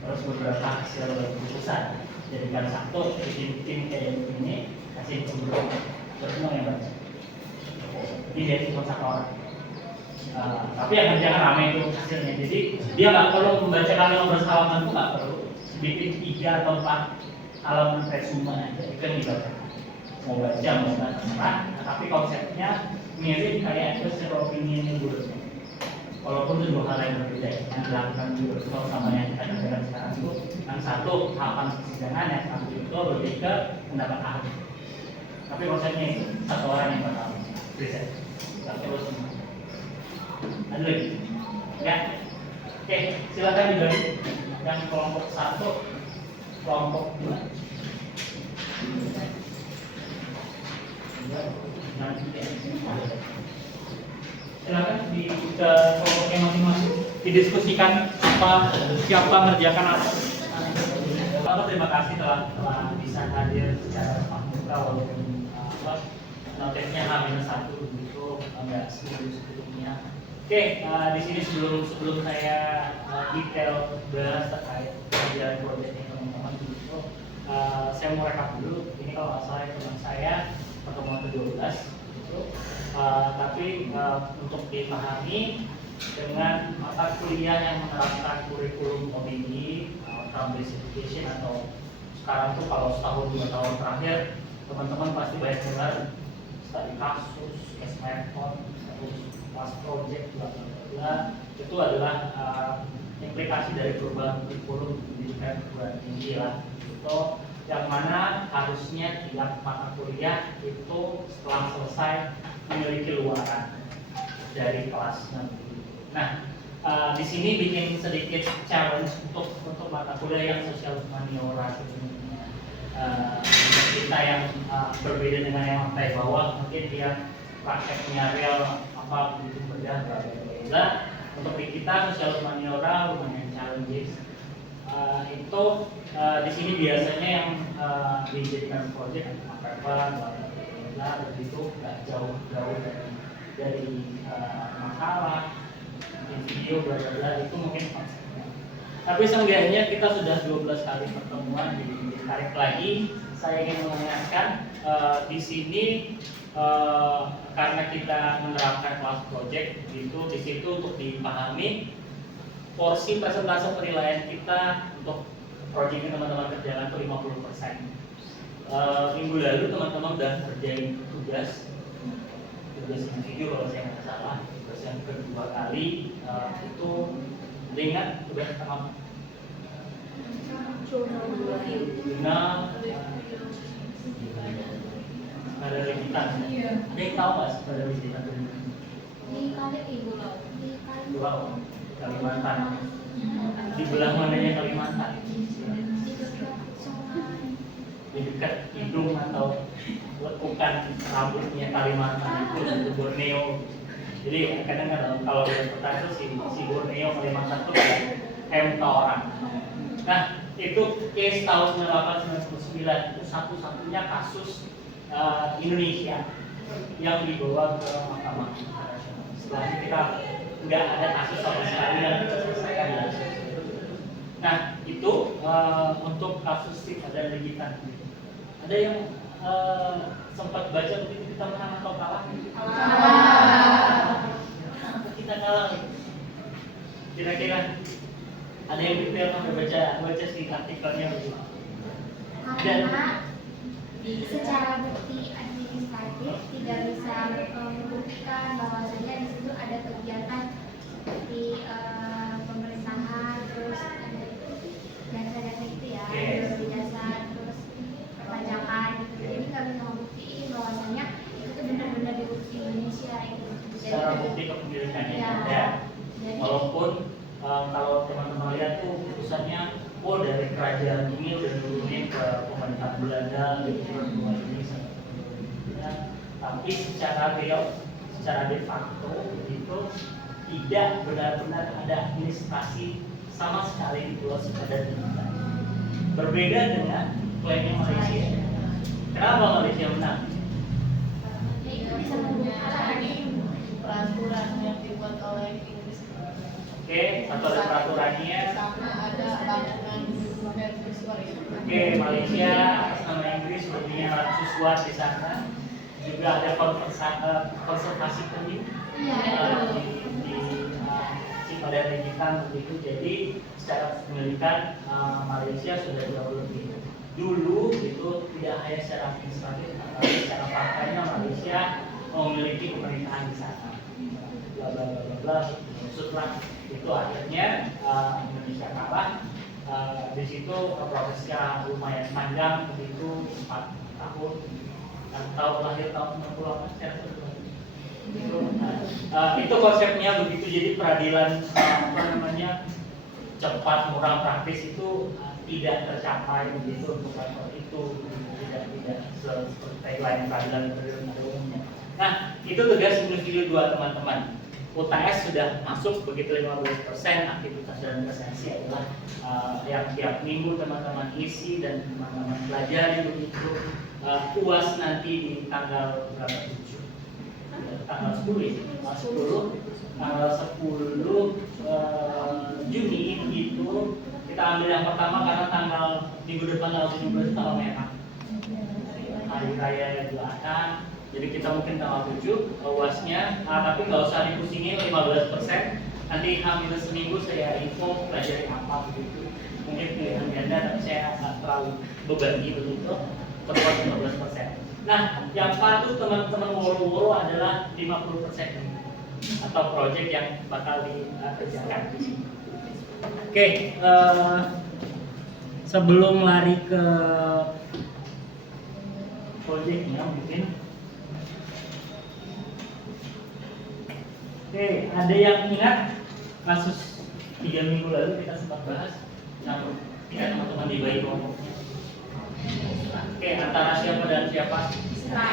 terus beberapa hasil keputusan. Jadikan satu, bikin tim kayak ini, kasih pemburu semua yang baca. Jadi dia cuma satu orang. Tapi yang kerjakan ramai itu hasilnya. Jadi dia nggak perlu membacakan 15 halaman itu nggak perlu. Bikin 3 atau 4 halaman resume aja itu yang dibacakan. Mau baca mau nggak terserah. Tapi konsepnya mirip kayak itu secara opininya dulu. Walaupun itu 2 hal yang berbeda. Yang dilakukan dulu sama yang kita kerjakan sekarang itu, yang satu tahapan persidangan, yang satu itu lebih ke pendapat ahli. Tapi konsepnya itu 1 orang yang bakal riset. Nggak perlu semua. Ada lagi? Ya. Oke, silakan dibagi. Yang kelompok 1, kelompok 2. Silakan di ke kelompoknya masing-masing didiskusikan siapa mengerjakan apa. Terima kasih telah bisa hadir secara tatap muka walaupun notifnya H-1 begitu enggak sebelumnya. Oke, di sini sebelum saya detail bahas terkait pelajaran proyeknya teman-teman begitu, saya mau rekap dulu. Ini kalau nggak salah teman saya pertemuan ke-12 gitu. Tapi untuk dipahami dengan mata kuliah yang menerapkan kurikulum OBI, Cambridge Education, atau sekarang tuh kalau setahun 2 tahun terakhir teman-teman pasti banyak dengar studi kasus, case method, terus pas project, bla bla bla. Itu adalah implikasi dari perubahan kurikulum pendidikan perguruan tinggi lah. Itu yang mana harusnya tiap mata kuliah itu setelah selesai memiliki luaran dari kelas nanti. Nah, di sini bikin sedikit challenge untuk mata kuliah yang sosial humaniora sebenarnya. Untuk kita yang berbeda dengan yang lantai bawah, mungkin dia prakteknya real apa begitu mudah berbeda. Untuk di kita sosial humaniora lumayan challenges. Itu di sini biasanya yang dijadikan proyek apa begitu nggak jauh-jauh dari makalah, video bla bla bla, itu mungkin konsepnya. Tapi seenggaknya kita sudah 12 kali pertemuan ditarik lagi. Saya ingin mengingatkan di sini karena kita menerapkan kelas project gitu, di situ untuk dipahami porsi persentase penilaian kita untuk project yang teman-teman kerjakan itu 50%. Minggu lalu teman-teman sudah kerjain tugas individu kalau saya nggak salah, terus yang kedua kali itu ingat udah tengah jurnal ada liputan. Ada yang tahu nggak pada liputan Di kali ibu loh. Di kali. Pulau Kalimantan. Di belah mananya Kalimantan? Di dekat sungai. Di dekat hidung atau lekukan rambutnya Kalimantan itu di Borneo. Jadi kadang-kadang kalau udah peta itu si Borneo Kalimantan itu kayak orang. Nah itu case tahun 1899 itu satu-satunya kasus Indonesia yang dibawa ke Mahkamah Internasional. Setelah itu kita nggak ada kasus sama sekali yang kita selesaikan. Nah itu untuk kasus stik dan ligitan. Ada yang sempat baca begitu kita menang atau kalah? Kita kalah. Kira-kira ada yang detail baca si artikelnya begitu. Karena secara bukti administratif tidak bisa membuktikan bahwasanya di situ ada kegiatan seperti pemerintahan, terus ada jasa-jasa itu ya, jasa terus perpajakan gitu. Jadi nggak bisa membuktiin bahwasanya itu tuh benar-benar di Indonesia itu. Secara bukti kepemilikannya Ya, ada. jadi Walaupun kalau teman-teman lihat tuh putusannya dari kerajaan ini udah turunin ke pemerintahan Belanda gitu ya. Tapi secara real, secara de facto itu tidak benar-benar ada administrasi sama sekali di Pulau Sepadan kita. Berbeda dengan klaimnya Malaysia. Kenapa Malaysia menang? itu bisa membuktikan peraturan yang dibuat oleh Inggris. Oke, satu ada peraturannya. Sama ada bangunan mercusuar itu. Oke, Malaysia atas nama Inggris berdirinya mercusuar di sana. Juga ada konservasi penyu di Cipadan Ligitan begitu. Jadi secara kepemilikan Malaysia sudah jauh lebih dulu itu tidak hanya secara administratif, tapi secara faktanya Malaysia memiliki pemerintahan di sana. Bla bla bla bla. Maksudnya itu akhirnya Indonesia kalah. Di situ prosesnya lumayan panjang, begitu 4 tahun. Tahun lahir tahun 68 saya itu konsepnya begitu. Jadi peradilan cepat, murah, praktis itu tidak tercapai begitu untuk level itu, tidak seperti lain peradilan pada umumnya. Nah itu tugas individu 2 teman-teman. UTS sudah masuk begitu 15%. Aktivitas dan presensi adalah yang tiap minggu teman-teman isi dan teman-teman pelajari begitu. UAS nanti di tanggal berapa? 7? Tanggal 10 tanggal 10 Juni begitu. Kita ambil yang pertama karena tanggal minggu depan tanggal 17 tanggal merah. Hari raya Idul Adha. Jadi kita mungkin tanggal 7 UASnya, tapi nggak usah dipusingin 15%. Nanti hampir seminggu saya info pelajari apa begitu. Mungkin pilihan ganda, tapi saya nggak terlalu bebani begitu. Terbuat 15%. Nah, yang patut teman-teman woro-woro adalah 50% atau proyek yang bakal dikerjakan di sini. Oke, sebelum lari ke projectnya mungkin. Oke, ada yang ingat kasus 3 minggu lalu kita sempat bahas yang teman-teman di bayi kelompoknya? Oke, antara siapa dan siapa?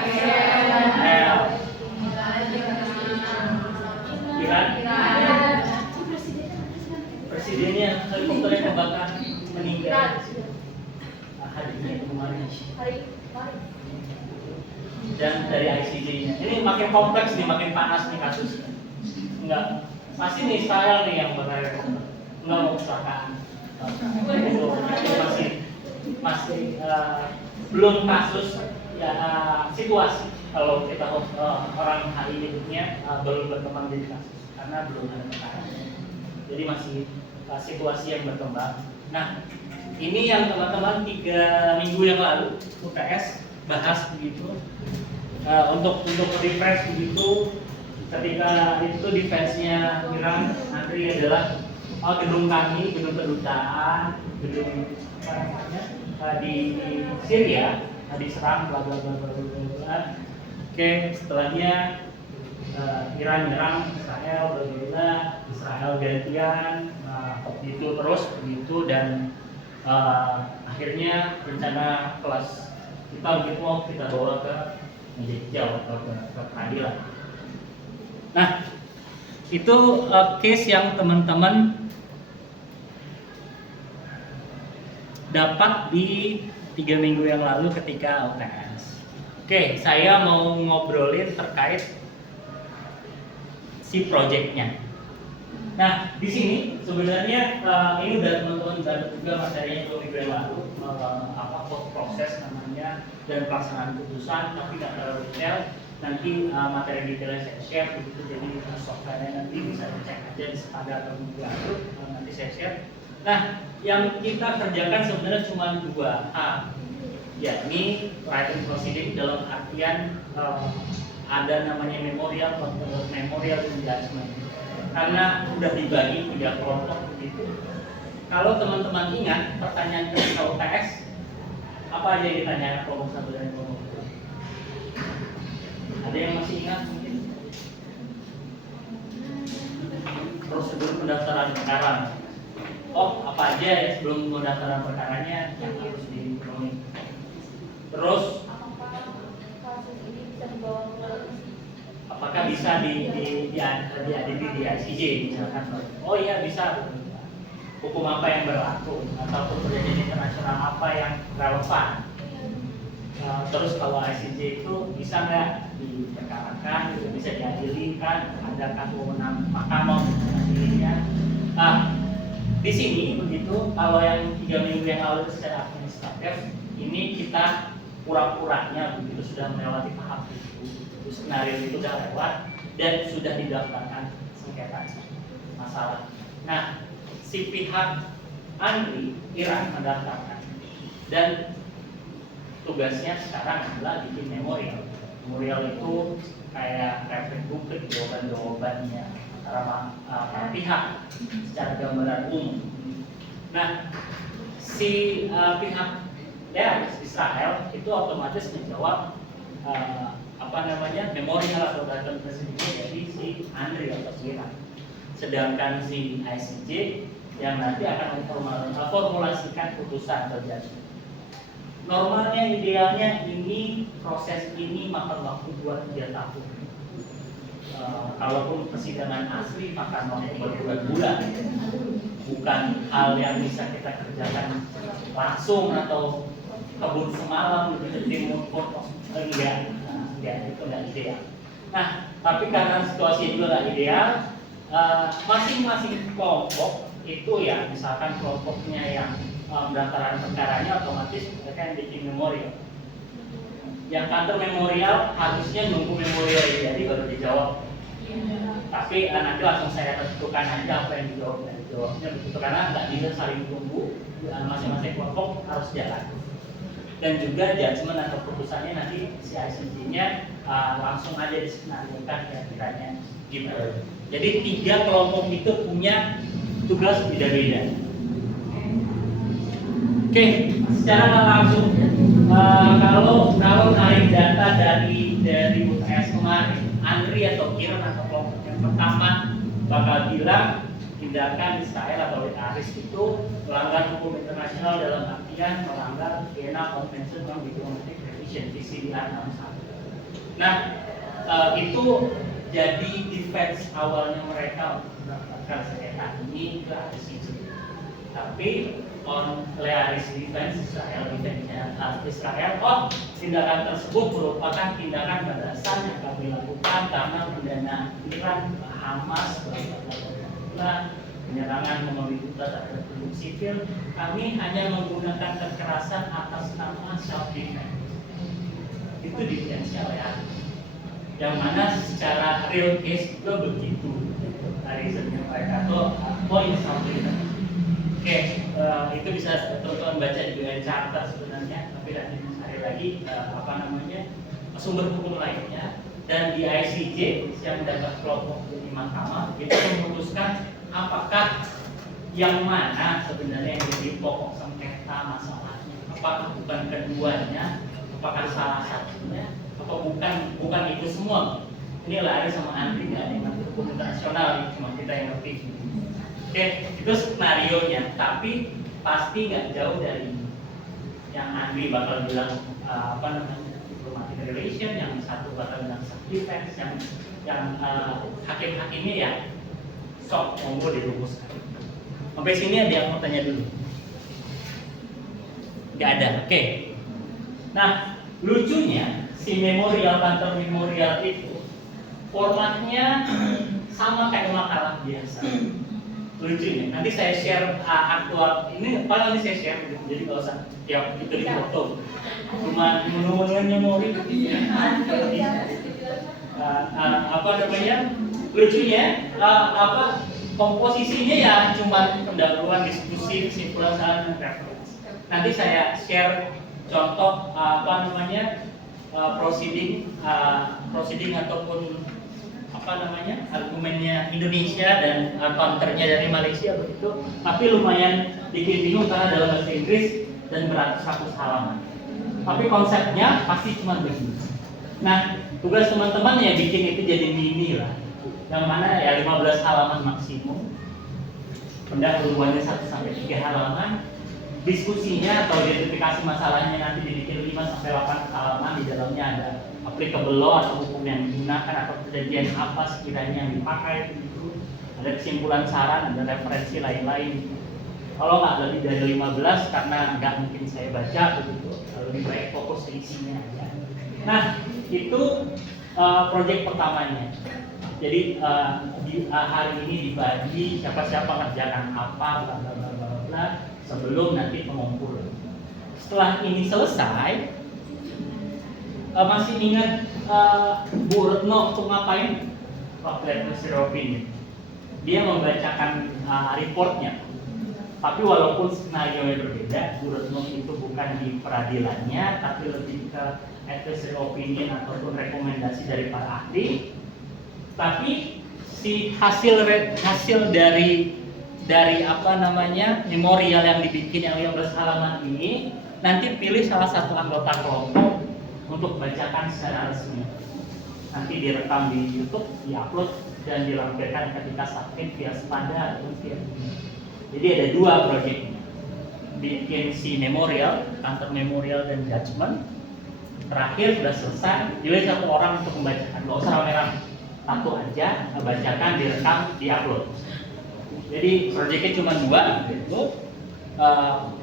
Israel. Iran. Presidennya helikopter yang terbakar meninggal. Harinya kemarin. Dan dari ICJ-nya. Ini makin kompleks nih, makin panas nih kasusnya. Enggak, pasti nih Israel nih yang bakal helikopter. Enggak mau kecelakaan. Itu masih belum kasus ya, situasi. Kalau kita orang hari hidupnya belum berkembang jadi kasus karena belum ada perkara. Jadi masih situasi yang berkembang. Nah, ini yang teman-teman 3 minggu yang lalu UTS bahas begitu untuk refresh begitu. Ketika itu defense-nya Iran Andri adalah gedung kami, gedung kedutaan, gedung di Syria diserang bla bla bla bla bla. Oke, setelahnya Iran menyerang Israel, bla bla bla. Israel gantian, itu terus begitu dan akhirnya rencana kelas kita begitu mau kita bawa ke jauh atau ke pengadilan. Nah, itu case yang teman-teman dapat di 3 minggu yang lalu ketika UTS. Oke, saya mau ngobrolin terkait si projectnya. Nah, di sini sebenarnya ini udah teman-teman dapat juga materinya 2 minggu yang lalu, proses namanya dan pelaksanaan putusan, tapi nggak terlalu detail. Nanti materi detailnya saya share begitu, jadi software-nya nanti bisa dicek aja di Sepada atau Google nanti saya share. Nah, yang kita kerjakan sebenarnya cuma 2 hal, yakni writing proceeding dalam artian ada namanya memorial judgment. Karena udah dibagi 3 kelompok begitu. Kalau teman-teman ingat pertanyaan ketika UTS, apa aja yang ditanyakan kelompok 1 dan kelompok 2? Ada yang masih ingat mungkin? Prosedur pendaftaran perkara. Oh, apa aja ya sebelum pendaftaran perkaranya yang harus dipenuhi? Terus apakah bisa diadili di ICJ misalkan? Oh iya bisa. Hukum apa yang berlaku ataupun perjanjian internasional apa yang relevan? Terus kalau ICJ itu bisa nggak diperkarakan, bisa diadili kan? Adakah wewenang mahkamah untuk mengadilinya? Di sini begitu. Kalau yang 3 minggu yang lalu secara administratif, ini kita pura-puranya begitu sudah melewati tahap itu, skenario itu sudah lewat dan sudah didaftarkan sengketa masalah. Nah, si pihak Andri Iran mendaftarkan dan tugasnya sekarang adalah bikin memorial. Memorial itu kayak reference booklet, jawaban-jawabannya antara pihak secara gambaran umum. Nah, si pihak Israel itu otomatis menjawab memorial atau written proceeding dari si Andri atau si Iran. Sedangkan si ICJ yang nanti akan memformulasikan putusan atau judgment. Normalnya idealnya ini proses ini makan waktu 2-3 tahun. Kalaupun persidangan asli makan waktu berbulan-bulan, bukan hal yang bisa kita kerjakan langsung atau kebun semalam begitu timur enggak itu enggak ideal. Nah, tapi karena situasi juga enggak ideal, masing-masing kelompok itu ya misalkan kelompoknya yang pendaftaran perkaranya otomatis mereka yang bikin memorial. Yang kantor memorial harusnya nunggu memorial jadi baru dijawab. Tapi nanti langsung saya tentukan aja apa yang dijawabnya begitu karena nggak bisa saling tunggu, masing-masing kelompok harus jalan. Dan juga judgement atau putusannya nanti si ICJ-nya langsung aja disenariokan kira-kiranya gimana. Jadi 3 kelompok itu punya tugas beda-beda. Oke, secara nggak langsung kalau narik data dari UTS kemarin, Andri atau Kiran atau kelompok yang pertama bakal bilang tindakan Israel atau Aris itu melanggar hukum internasional dalam artian melanggar Vienna Convention on Diplomatic Relations VCDR 61. Nah, itu jadi defense awalnya mereka untuk mendapatkan sengketa ini ke Aris itu. Tapi on Aris defense Israel tindakan tersebut merupakan tindakan balasan yang kami lakukan karena pendanaan Hamas, penyerangan memelihara terhadap penduduk sipil. Kami hanya menggunakan kekerasan atas nama self defense. Itu defense-nya ya. Yang mana secara real case itu begitu. Reasonnya mereka tuh point self defense. Oke, itu bisa teman-teman baca di UN Charter sebenarnya, tapi nanti cari lagi sumber hukum lainnya. Dan di ICJ yang mendapat kelompok di mahkamah itu memutuskan apakah yang mana sebenarnya yang jadi pokok sengketa masalahnya, apakah bukan keduanya, apakah salah satunya, atau bukan itu semua. Ini lari sama Andri, nggak ada yang ngerti hukum internasional, cuma kita yang ngerti. Oke, itu skenario-nya, tapi pasti nggak jauh dari yang Andri bakal bilang diplomatic relation, yang satu bakal bilang self defense, yang hakim-hakimnya ya sok monggo dirumuskan. Sampai sini ada yang mau tanya dulu? Nggak ada, oke. Nah, lucunya si memorial kantor memorial itu formatnya sama kayak makalah biasa. Lucunya, nanti saya share aktual ini, paling nanti saya share, jadi nggak usah tiap itu dipoto. Cuma menu-menu memori lucunya komposisinya ya cuma pendahuluan, diskusi, kesimpulan, dan referensi. Nanti saya share contoh proceeding ataupun argumennya Indonesia dan counternya dari Malaysia begitu, tapi lumayan bikin bingung karena dalam bahasa Inggris dan beratus-ratus halaman. Tapi konsepnya pasti cuma begini. Nah, tugas teman-teman ya bikin itu jadi mini lah, yang mana ya 15 halaman maksimum, pendahuluannya 1 sampai 3 halaman, diskusinya atau identifikasi masalahnya nanti dibikin 5 sampai 8 halaman. Di dalamnya ada applicable law atau hukum yang digunakan atau kejadian apa sekiranya yang dipakai itu, ada kesimpulan saran, ada referensi lain-lain. Kalau nggak lebih dari 15 karena nggak mungkin saya baca begitu, lebih baik fokus ke isinya aja. Nah, itu proyek pertamanya. Jadi hari ini dibagi siapa-siapa ngerjakan apa, bla bla bla bla bla, sebelum nanti pengumpulan. Setelah ini selesai, masih ingat Bu Retno untuk ngapain? Waktu opini. Dia membacakan reportnya. Tapi walaupun skenario-nya berbeda, Bu Retno itu bukan di peradilannya, tapi lebih ke advisory opinion ataupun rekomendasi dari para ahli. Tapi si hasil dari memorial yang dibikin yang 15 halaman ini nanti pilih salah satu anggota kelompok untuk bacakan secara resmi. Nanti direkam di YouTube, diupload dan dilampirkan ketika submit via Spada atau via ini. Jadi ada 2 proyeknya. Bikin si memorial, kantor memorial dan judgment. Terakhir sudah selesai, pilih 1 orang untuk membacakan. Nggak usah rame-rame, 1 aja, bacakan, direkam, diupload. Jadi proyeknya cuma 2 gitu.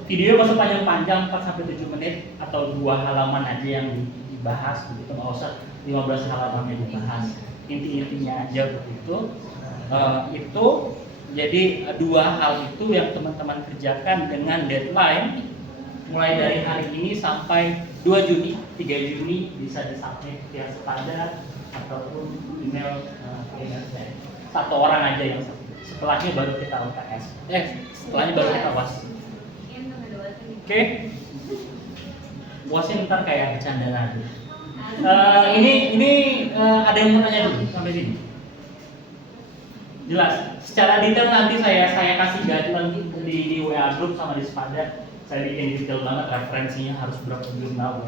Video masuk panjang-panjang 4-7 menit atau 2 halaman aja yang dibahas begitu, nggak usah 15 halaman yang dibahas, inti-intinya aja begitu. Itu jadi 2 hal itu yang teman-teman kerjakan dengan deadline mulai dari hari ini sampai 2 Juni, 3 Juni bisa disubmit via Spada ataupun email saya. 1 orang aja yang submit. Setelahnya baru kita UTS. Setelahnya baru kita UAS. Oke. UASnya ntar kayak bercanda lagi. Ini ada yang mau tanya dulu sampai sini? Jelas. Secara detail nanti saya kasih guideline di WA group sama di Spada. saya bikin detail banget referensinya harus berapa jurnal.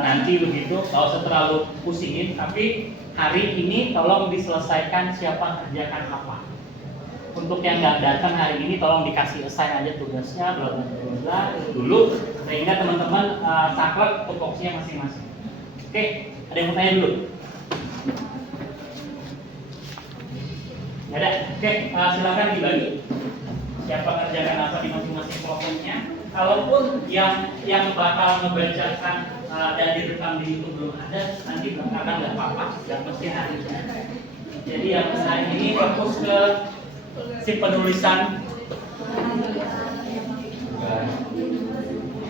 Nanti begitu, nggak usah terlalu pusingin, tapi hari ini tolong diselesaikan siapa kerjakan apa. Untuk yang nggak datang hari ini tolong dikasih assign aja tugasnya, bla bla bla bla dulu, sehingga teman-teman saklek tupoksinya masing-masing. Oke, ada yang mau tanya dulu? Nggak ada? Oke, silakan dibagi. Siapa kerjakan apa di masing-masing kelompoknya. Kalaupun yang bakal ngebacakan dan direkam di YouTube belum ada, nanti belakangan nggak apa-apa, nggak mesti hari ini. Jadi yang hari ini fokus ke si penulisan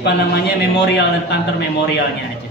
apa namanya memorial dan counter memorialnya aja.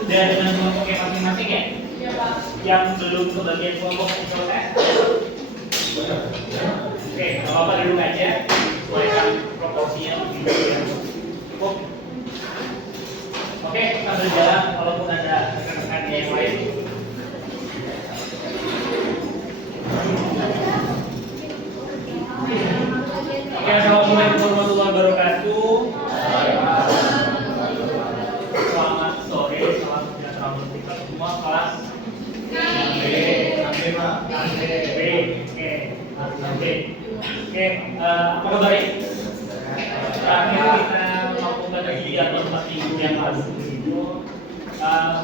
Sudah dengan kelompoknya masing-masing ya? Yang belum kebagian kelompok proses? Oke, kalau apa dulu aja, sesuaikan proporsinya begitu ya. Cukup. Oke, kita berjalan walaupun ada rekan-rekan yang lain. Oke, assalamualaikum warahmatullahi wabarakatuh. Selamat sore, salam sejahtera untuk kita semua. Kelas B. Oke, apa kabar ya? Terakhir kita melakukan kegiatan 4 minggu yang lalu.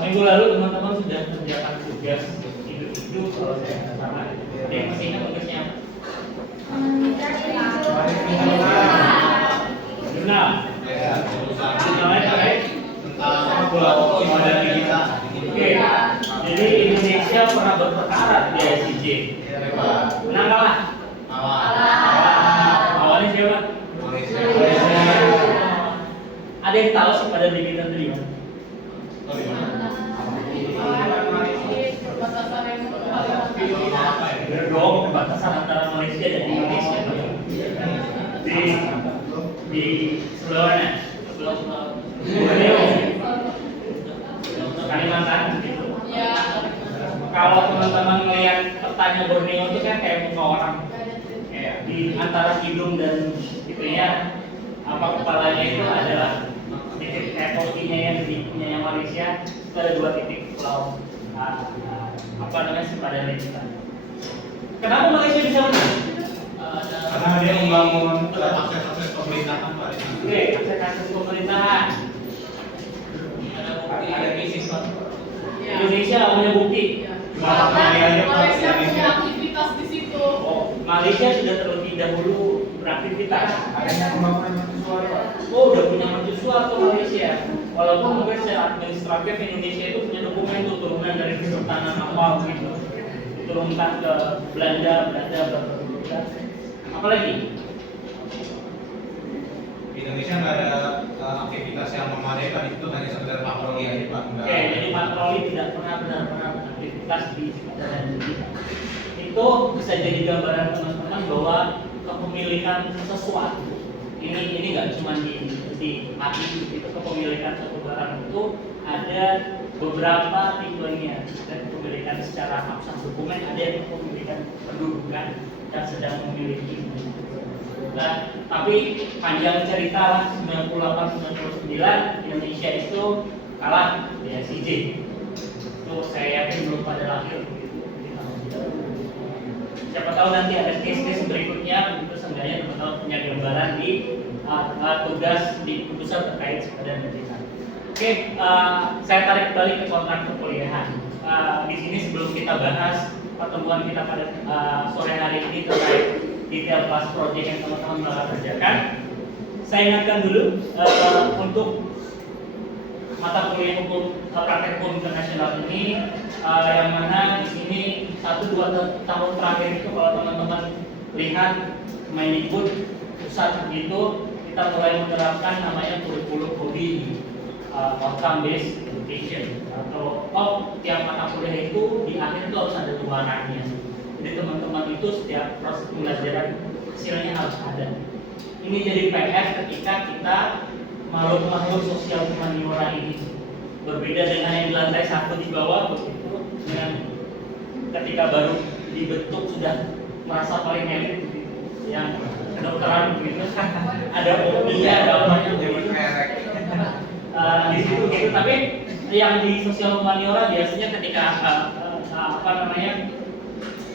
Minggu lalu teman-teman sudah mengerjakan tugas individu kalau saya nggak salah. Ada yang masih ingat tugasnya apa? Jurnal. Jurnalnya terkait Oke, jadi Indonesia pernah berperkara di ICJ. Menang kalah? Awalnya siapa? Ada yang tahu sih pada bikinan tadi ya? Berdong perbatasan antara Malaysia dan Indonesia di sebelahnya Kalimantan gitu. Kalau teman-teman melihat petanya Borneo itu kan kayak muka orang, kayak di antara hidung dan itunya apa kepalanya itu adalah titik kopinya yang punya yang Malaysia itu ada 2 titik pulau apa namanya sepadan kita. Kenapa Malaysia bisa menang? Karena dia membangun akses pemerintahan Pak. Oke, akses pemerintahan. Ada bisnis Pak. Indonesia punya bukti. Malaysia punya aktivitas di situ. Oh, Malaysia sudah terlebih dahulu beraktivitas. Adanya pembangunan mercusuar Pak. Oh, udah punya mercusuar tuh Malaysia. Walaupun mungkin secara administratif Indonesia itu punya dokumen tuh turunan dari Kesultanan awal gitu. Diturunkan ke Belanda. Apalagi? Indonesia nggak ada aktivitas yang memadai kan, itu hanya sekedar patroli aja Pak. Oke, jadi patroli tidak pernah benar-benar beraktivitas di sekitaran kita. Itu bisa jadi gambaran teman-teman bahwa kepemilikan sesuatu ini nggak cuma di mati itu, kepemilikan suatu barang itu ada beberapa tipenya. Dan kepemilikan secara abstrak dokumen, ada yang kepemilikan pendudukan yang sedang memiliki. Nah, tapi panjang cerita lah 98-99 Indonesia itu kalah di ICJ. Itu saya yakin belum pada lahir begitu. Siapa tahu nanti ada case-case berikutnya, begitu seenggaknya teman-teman punya gambaran di tugas di putusan terkait sepadan kita. Oke, saya tarik kembali ke kontrak perkuliahan. Di sini sebelum kita bahas pertemuan kita pada sore hari ini terkait detail class project yang teman-teman bakal kerjakan, saya ingatkan dulu untuk mata kuliah hukum praktek hukum internasional ini yang mana di sini 1-2 tahun terakhir itu kalau teman-teman lihat Kemendikbud pusat itu kita mulai menerapkan namanya kurikulum hobi outcome based education atau tiap mata kuliah itu di akhir itu harus ada tuarannya. Jadi teman-teman itu setiap proses pembelajaran hasilnya harus ada. Ini jadi PR ketika kita makhluk sosial humaniora ini berbeda dengan yang di lantai 1 di bawah begitu dengan ketika baru dibentuk sudah merasa paling elit begitu. Yang kedokteran begitu ada OI-nya ada apanya begitu. Di situ gitu, tapi yang di sosial humaniora biasanya ketika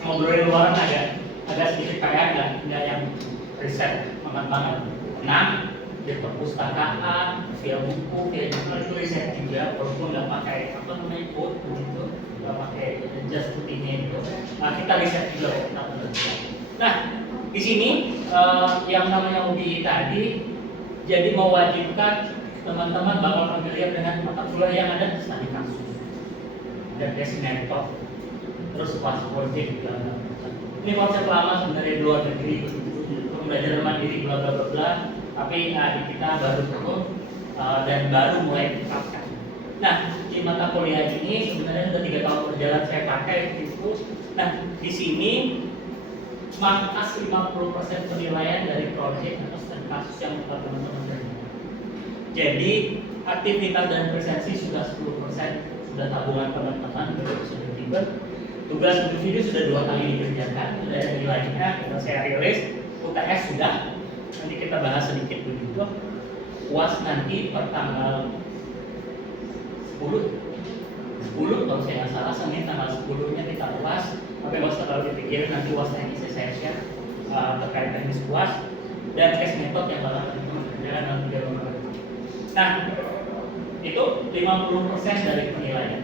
ngobrolin luaran agak sedikit kayak nggak yang riset banget. Nah, di perpustakaan, via buku, via jurnal itu riset juga, walaupun nggak pakai code begitu, nggak pakai just putihnya itu. Nah, kita riset juga kita belajar. Nah, di sini yang namanya UBI tadi jadi mewajibkan teman-teman bakal familiar dengan mata kuliah yang ada studi kasus dan case method, terus pas project bla bla bla. Ini konsep lama sebenarnya di luar negeri, pembelajaran mandiri bla bla bla, tapi di kita baru perlu dan baru mulai diterapkan. Nah, di mata kuliah ini sebenarnya sudah 3 tahun berjalan saya pakai itu. Nah, di sini mangkas 50% penilaian dari project atau studi kasus yang teman-teman kerjakan. Jadi aktivitas dan presensi sudah 10%, sudah tabungan teman-teman sudah tiba. Tugas individu sudah 2 kali dikerjakan, sudah ada nilainya, sudah saya rilis. UTS sudah, nanti kita bahas sedikit begitu. UAS nanti per tanggal 10 kalau saya nggak salah, Senin tanggal 10-nya kita UAS. Tapi nggak usah terlalu dipikirin, nanti UAS teknis saya share terkait teknis UAS dan case method yang bakal teman-teman kerjakan dalam 3 bulan. Nah, itu 50% dari penilaian.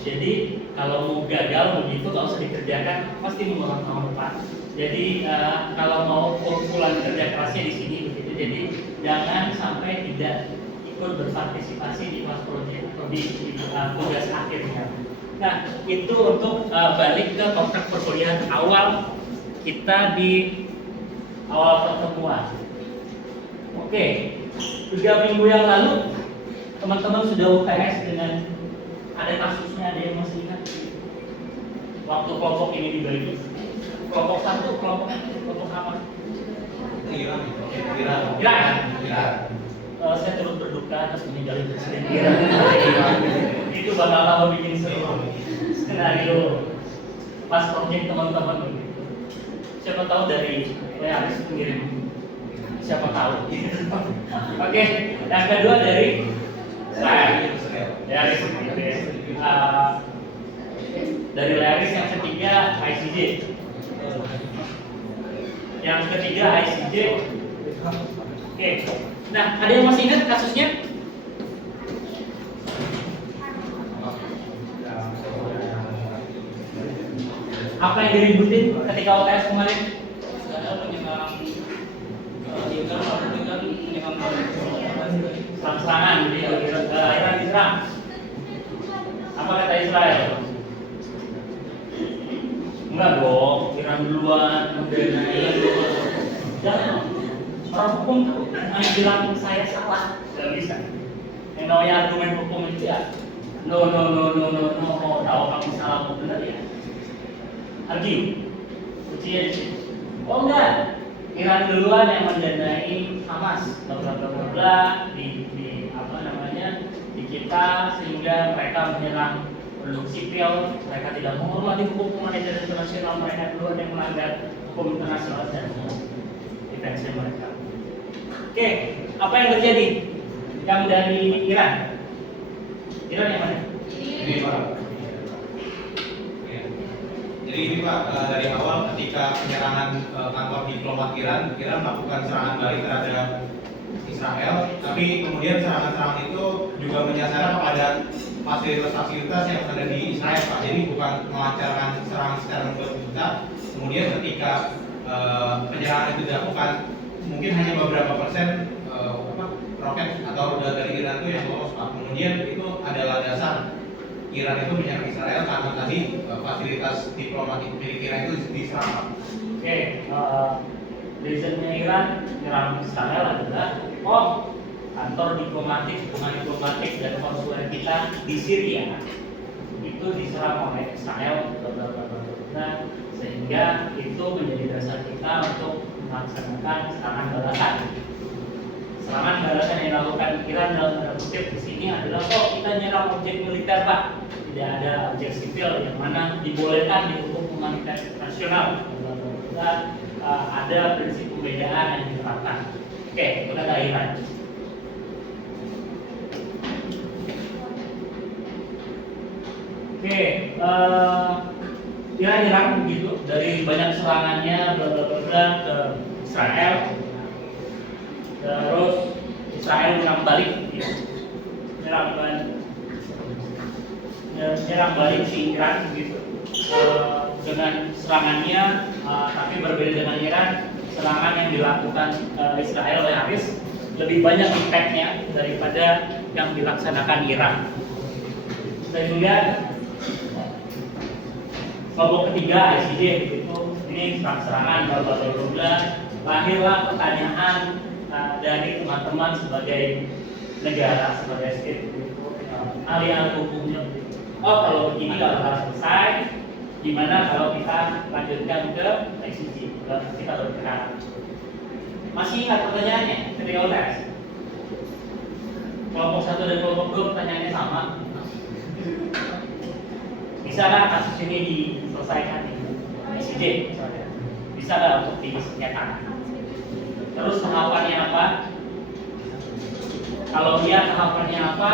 Jadi kalau mau gagal begitu kalau usah dikerjakan, pasti mengulang tahun depan. Jadi kalau mau kumpulan kerja kerasnya di sini begitu. Jadi jangan sampai tidak ikut berpartisipasi di kelas proyek atau di tugas akhirnya. Nah, itu untuk balik ke kontrak perkuliahan awal kita di awal pertemuan. Oke. 3 minggu yang lalu teman-teman sudah UTS dengan ada kasusnya, ada yang masih ingat waktu kelompok ini dibagi kelompok 1, kelompok apa? Iran. Saya turut berduka atas meninggalnya Presiden Iran. Itu bakal tambah bikin seru skenario pas project teman-teman begitu. Siapa tahu dari Learis mengirim, siapa tahu. Oke, yang kedua dari saya, Learis gitu ya. Dari Learis yang ketiga ICJ. Yang ketiga ICJ. Oke. Nah, ada yang masih ingat kasusnya? Apa yang diributin ketika UTS kemarin? Serang-serangan, jadi Iran diserang. Apa kata Israel? Enggak dong, Iran duluan, Iran duluan. Jangan, orang hukum bilang saya salah, nggak bisa. Yang namanya argumen hukum itu ya, no, tahu kamu salah mau benar ya. Argue, ujian sih. Oh enggak, Iran duluan yang mendanai Hamas, bla di apa namanya di kita sehingga mereka menyerang penduduk sipil, mereka tidak menghormati hukum humaniter internasional, mereka duluan yang melanggar hukum internasional dan defense mereka. Oke, apa yang terjadi? Yang dari Iran yang mana? Ini Pak. Jadi ini Pak, dari awal ketika penyerangan kantor diplomat Iran melakukan serangan balik terhadap Israel, tapi kemudian serangan-serangan itu juga menyasar pada fasilitas-fasilitas yang ada di Israel Pak. Jadi bukan melancarkan serangan secara berjuta. Kemudian ketika penyerangan itu dilakukan, mungkin hanya beberapa persen roket atau rudal dari Iran itu yang lolos Pak. Kemudian itu adalah dasar Iran itu menyerang Israel karena tadi fasilitas diplomatik milik Iran itu diserang Pak. Oke, reasonnya Iran menyerang Israel adalah kantor diplomatik, hubungan diplomatik dan konsuler kita di Syria itu diserang oleh Israel, sehingga itu menjadi dasar kita untuk melaksanakan serangan balasan. Serangan balasan yang dilakukan Iran dalam tanda kutip di sini adalah kita nyerang objek militer Pak, tidak ada objek sipil yang mana dibolehkan di hukum humanitar internasional. Ada prinsip pembedaan yang diterapkan. Oke, kita ke Iran. Oke, Iran begitu dari banyak serangannya ke Israel, terus Israel menyerang balik, menyerang balik si Iran begitu dengan serangannya, tapi berbeda dengan Iran, serangan yang dilakukan Israel oleh Hamas lebih banyak impact-nya daripada yang dilaksanakan Iran. Sehingga kelompok ketiga ICJ begitu, ini serangan lahirlah pertanyaan dari teman-teman sebagai negara, sebagai state begitu, alih-alih hukumnya. Kalau begini kalau harus selesai, gimana kalau kita lanjutkan ke ICJ, kita bergerak. Masih ingat pertanyaannya ketika UTS? Kelompok 1 dan kelompok 2 pertanyaannya sama. Bisakah kasus ini diselesaikan di ICJ? Bisakah untuk dinyatakan? Terus tahapannya apa? Kalau dia tahapannya apa?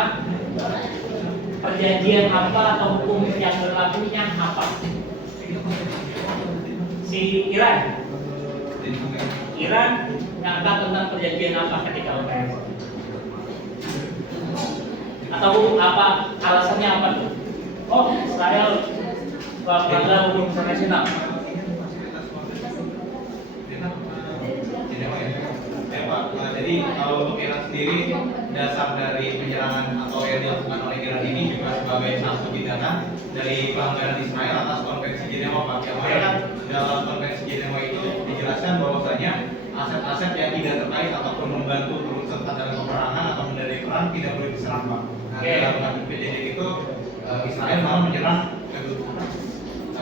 Perjanjian apa atau hukum yang berlakunya apa? Si Iran ngangkat tentang perjanjian apa ketika UTS? Atau apa alasannya apa tuh? Israel melanggar hukum internasional. Ya Pak, jadi kalau untuk Iran sendiri, dasar dari penyerangan atau yang dilakukan oleh Iran ini juga sebagai satu tindakan dari pelanggaran Israel atas konvensi Jenewa Pak. Yang mana kan dalam konvensi Jenewa itu dijelaskan bahwasanya aset-aset yang tidak terkait ataupun membantu turut serta dalam peperangan atau mendanai perang tidak boleh diserang Pak. Nah, dalam kejadian itu Israel malah menyerang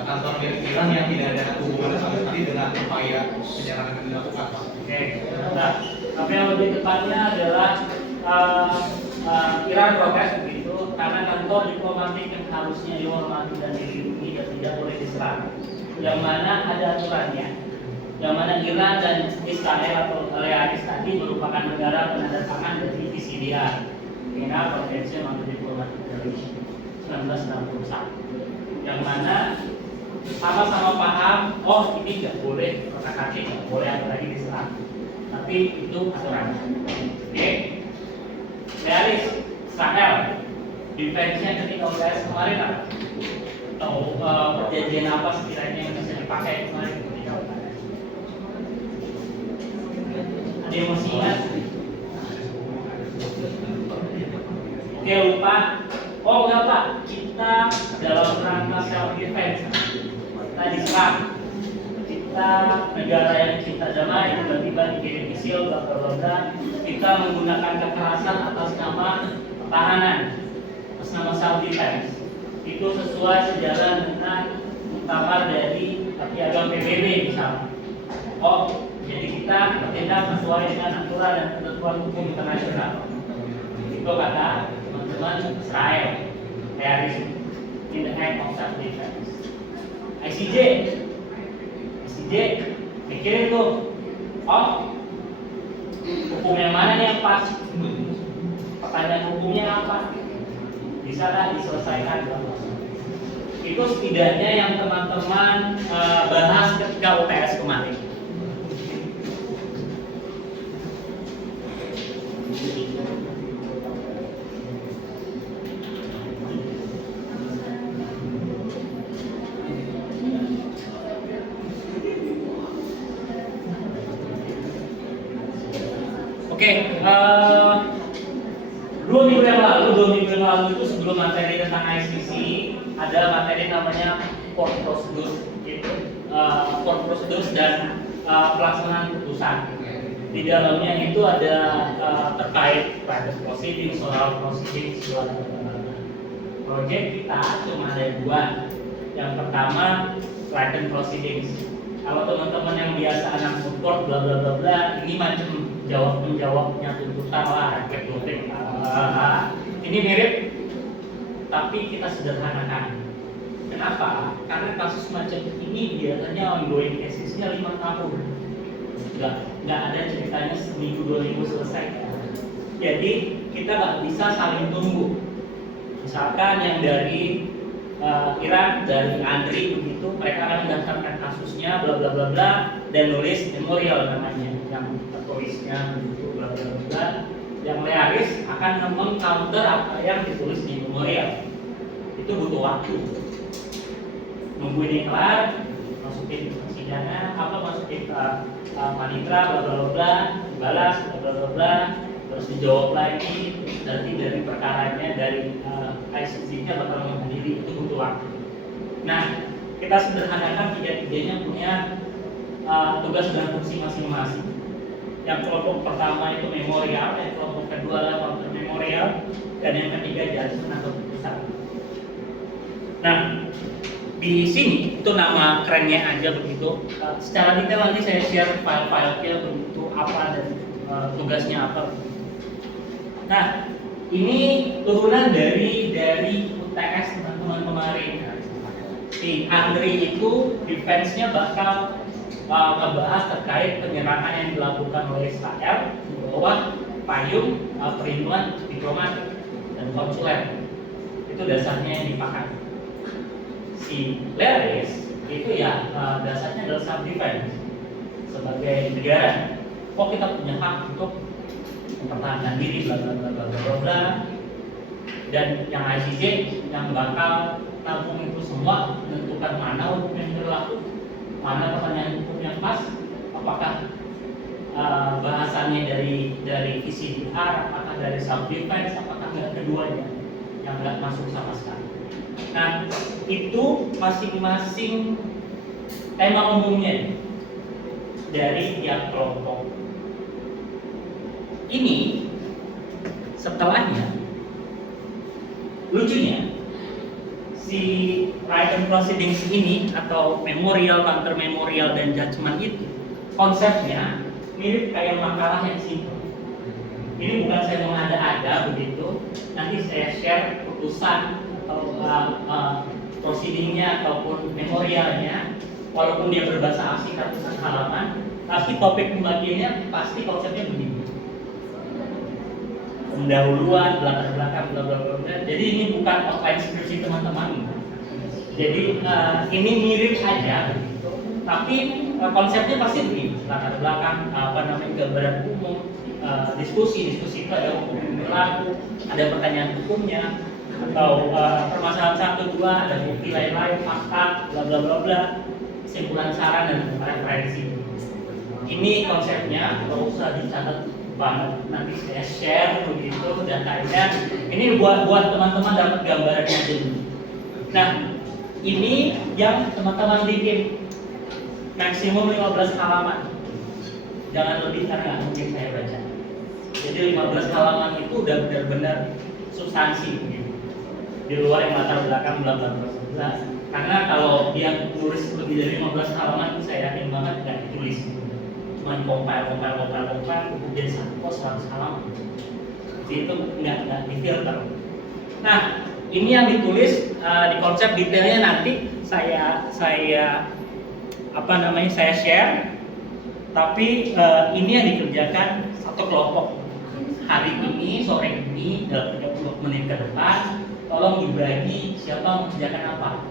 kantor milik Iran yang tidak ada hubungan sama sekali dengan upaya penyerangan yang dilakukan Pak. Nah, tapi yang lebih tepatnya adalah Iran protes begitu karena kantor diplomatik yang harusnya dihormati dan dilindungi dan tidak boleh diserang. Yang mana ada aturannya, yang mana Iran dan Israel atau Leanis tadi merupakan negara penandatangan dari PCDR, Vienna Convention on Diplomatic Relations 1961, yang mana sama-sama paham, ini nggak boleh, kata-kata nggak boleh apalagi diserang, tapi itu aturan. Oke, Leanis, Israel, defense-nya ketika UTS kemarin apa? Atau perjanjian apa sekiranya yang bisa dipakai kemarin ketika UTS? Ada yang masih ingat? Oke, lupa. Enggak Pak, kita dalam rangka self defense kita diserang, kita negara yang cinta damai tiba-tiba dikirim misil kita menggunakan kekerasan atas nama pertahanan, atas nama self defense. Itu sesuai sejalan dengan muktamar dari piagam PBB misalnya. Jadi kita bertindak sesuai dengan aturan dan ketentuan hukum internasional. Itu kata teman-teman Israel, realism in the act of self defense. ICJ, pikirin tuh, hukum yang mana nih yang pas? Pertanyaan hukumnya apa? Bisakah diselesaikan? Itu setidaknya yang teman-teman bahas ketika UTS kemarin. Oke, minggu yang lalu itu sebelum materi tentang ICC ada materi namanya court procedures gitu, court procedures dan pelaksanaan putusan. Di dalamnya itu ada terkait private proceedings, oral proceedings, project kita cuma ada dua. Yang pertama written proceedings. Kalau teman-teman yang biasa anak support bla bla bla bla, ini macam menjawabnya tuntutan lah, rekrutmen. Ini mirip, tapi kita sederhanakan. Kenapa? Karena kasus macam ini biasanya ongoing casesnya 5 tahun. Nggak ada ceritanya seminggu 2 minggu selesai. Jadi kita nggak bisa saling tunggu. Misalkan yang dari Iran, dari Andri begitu, mereka akan mendaftarkan kasusnya bla bla bla bla dan nulis memorial namanya, yang tertulisnya begitu bla bla bla. Yang Learis akan meng-counter apa yang ditulis di memorial. Itu butuh waktu. Nunggu ini kelar, masukin persidangan, masukin panitra bla bla bla bla, dibalas bla bla bla bla, terus dijawab lagi, nanti dari perkaranya dari ICC-nya bakal menghadiri, itu butuh waktu. Nah, kita sederhanakan tiga-tiganya punya tugas dan fungsi masing-masing. Yang kelompok pertama itu memorial, yang kelompok kedua adalah counter memorial, dan yang ketiga judgment atau putusan. Nah, di sini itu nama kerennya aja begitu. Secara detail nanti saya share file-filenya begitu apa dan tugasnya apa. Nah, ini turunan dari UTS teman-teman kemarin. Si Andri itu defense-nya bakal membahas terkait penyerangan yang dilakukan oleh Israel di bawah payung perlindungan diplomatik dan konsuler. Itu dasarnya yang dipakai. Si Learis itu ya dasarnya adalah self defense sebagai negara. Kok kita punya hak untuk mempertahankan diri bla bla bla bla bla bla. Dan yang ICJ yang bakal tampung itu semua menentukan mana hukum yang berlaku, mana pertanyaan hukum yang pas, apakah bahasannya dari VCDR, apakah dari self defense, apakah nggak keduanya yang nggak masuk sama sekali. Nah, itu masing-masing tema umumnya dari tiap kelompok. Ini setelahnya, lucunya si written proceedings ini atau memorial, counter memorial dan judgment itu konsepnya mirip kayak makalah yang simpel. Ini bukan saya mengada-ada begitu. Nanti saya share putusan atau proceedingnya ataupun memorialnya, walaupun dia berbahasa asing ratusan halaman, tapi topik pembagiannya pasti konsepnya begini. Pendahuluan, belakang bla bla bla. Jadi ini bukan outline skripsi teman-teman. Jadi ini mirip aja begitu. Tapi konsepnya pasti begini, latar belakang, gambaran umum, diskusi itu ada hukum yang berlaku, ada pertanyaan hukumnya, atau permasalahan 1, 2, ada bukti lain-lain, fakta, bla bla bla bla, kesimpulan saran dan referensi. Ini konsepnya, nggak usah dicatat banget, nanti saya share begitu datanya. Ini buat teman-teman dapat gambarannya dulu. Nah, ini yang teman-teman bikin maksimum 15 halaman. Jangan lebih karena nggak mungkin saya baca. Jadi 15 halaman itu udah benar-benar substansi begitu. Di luar yang latar belakang bla bla bla. Karena kalau dia tulis lebih dari 15 halaman itu saya yakin banget nggak ditulis. Cuma compile, kemudian satu pos 100 halaman. Jadi itu nggak difilter. Nah, ini yang ditulis di konsep detailnya nanti saya share. Tapi ini yang dikerjakan satu kelompok hari ini, sore ini, dalam 30 menit ke depan. Tolong dibagi siapa mengerjakan apa.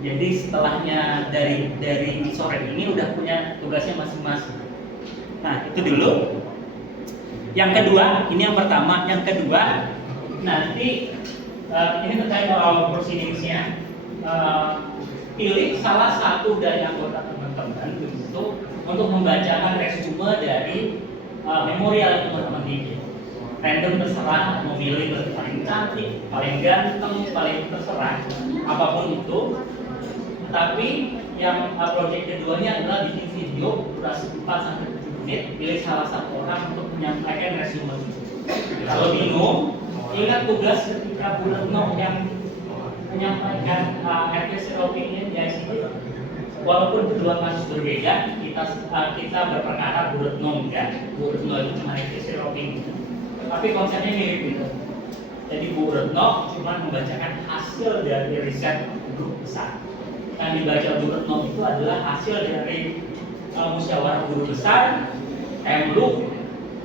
Jadi setelahnya dari sore ini udah punya tugasnya masing-masing. Nah, itu dulu. Yang kedua, ini yang pertama. Yang kedua, nanti ini terkait oral proceedings-nya. Pilih salah satu dari anggota teman-teman begitu untuk membacakan resume dari memorial yang teman-teman bikin. random terserah, mau milih paling cantik, paling ganteng, paling terserah, apapun itu. Tapi yang project keduanya adalah bikin video durasi 4-7 menit, pilih salah satu orang untuk menyampaikan resume. Kalau bingung, ingat tugas ketika bulan yang menyampaikan advisory opinion di ICT. Walaupun kedua kasus berbeda, kita berperkara Bu Retno kan. Bu Retno itu cuma advisory opinion, tapi konsepnya mirip gitu. Jadi Bu Retno cuma membacakan hasil dari riset grup besar. Yang dibaca Bu Retno itu adalah hasil dari musyawarah guru besar, Kemlu,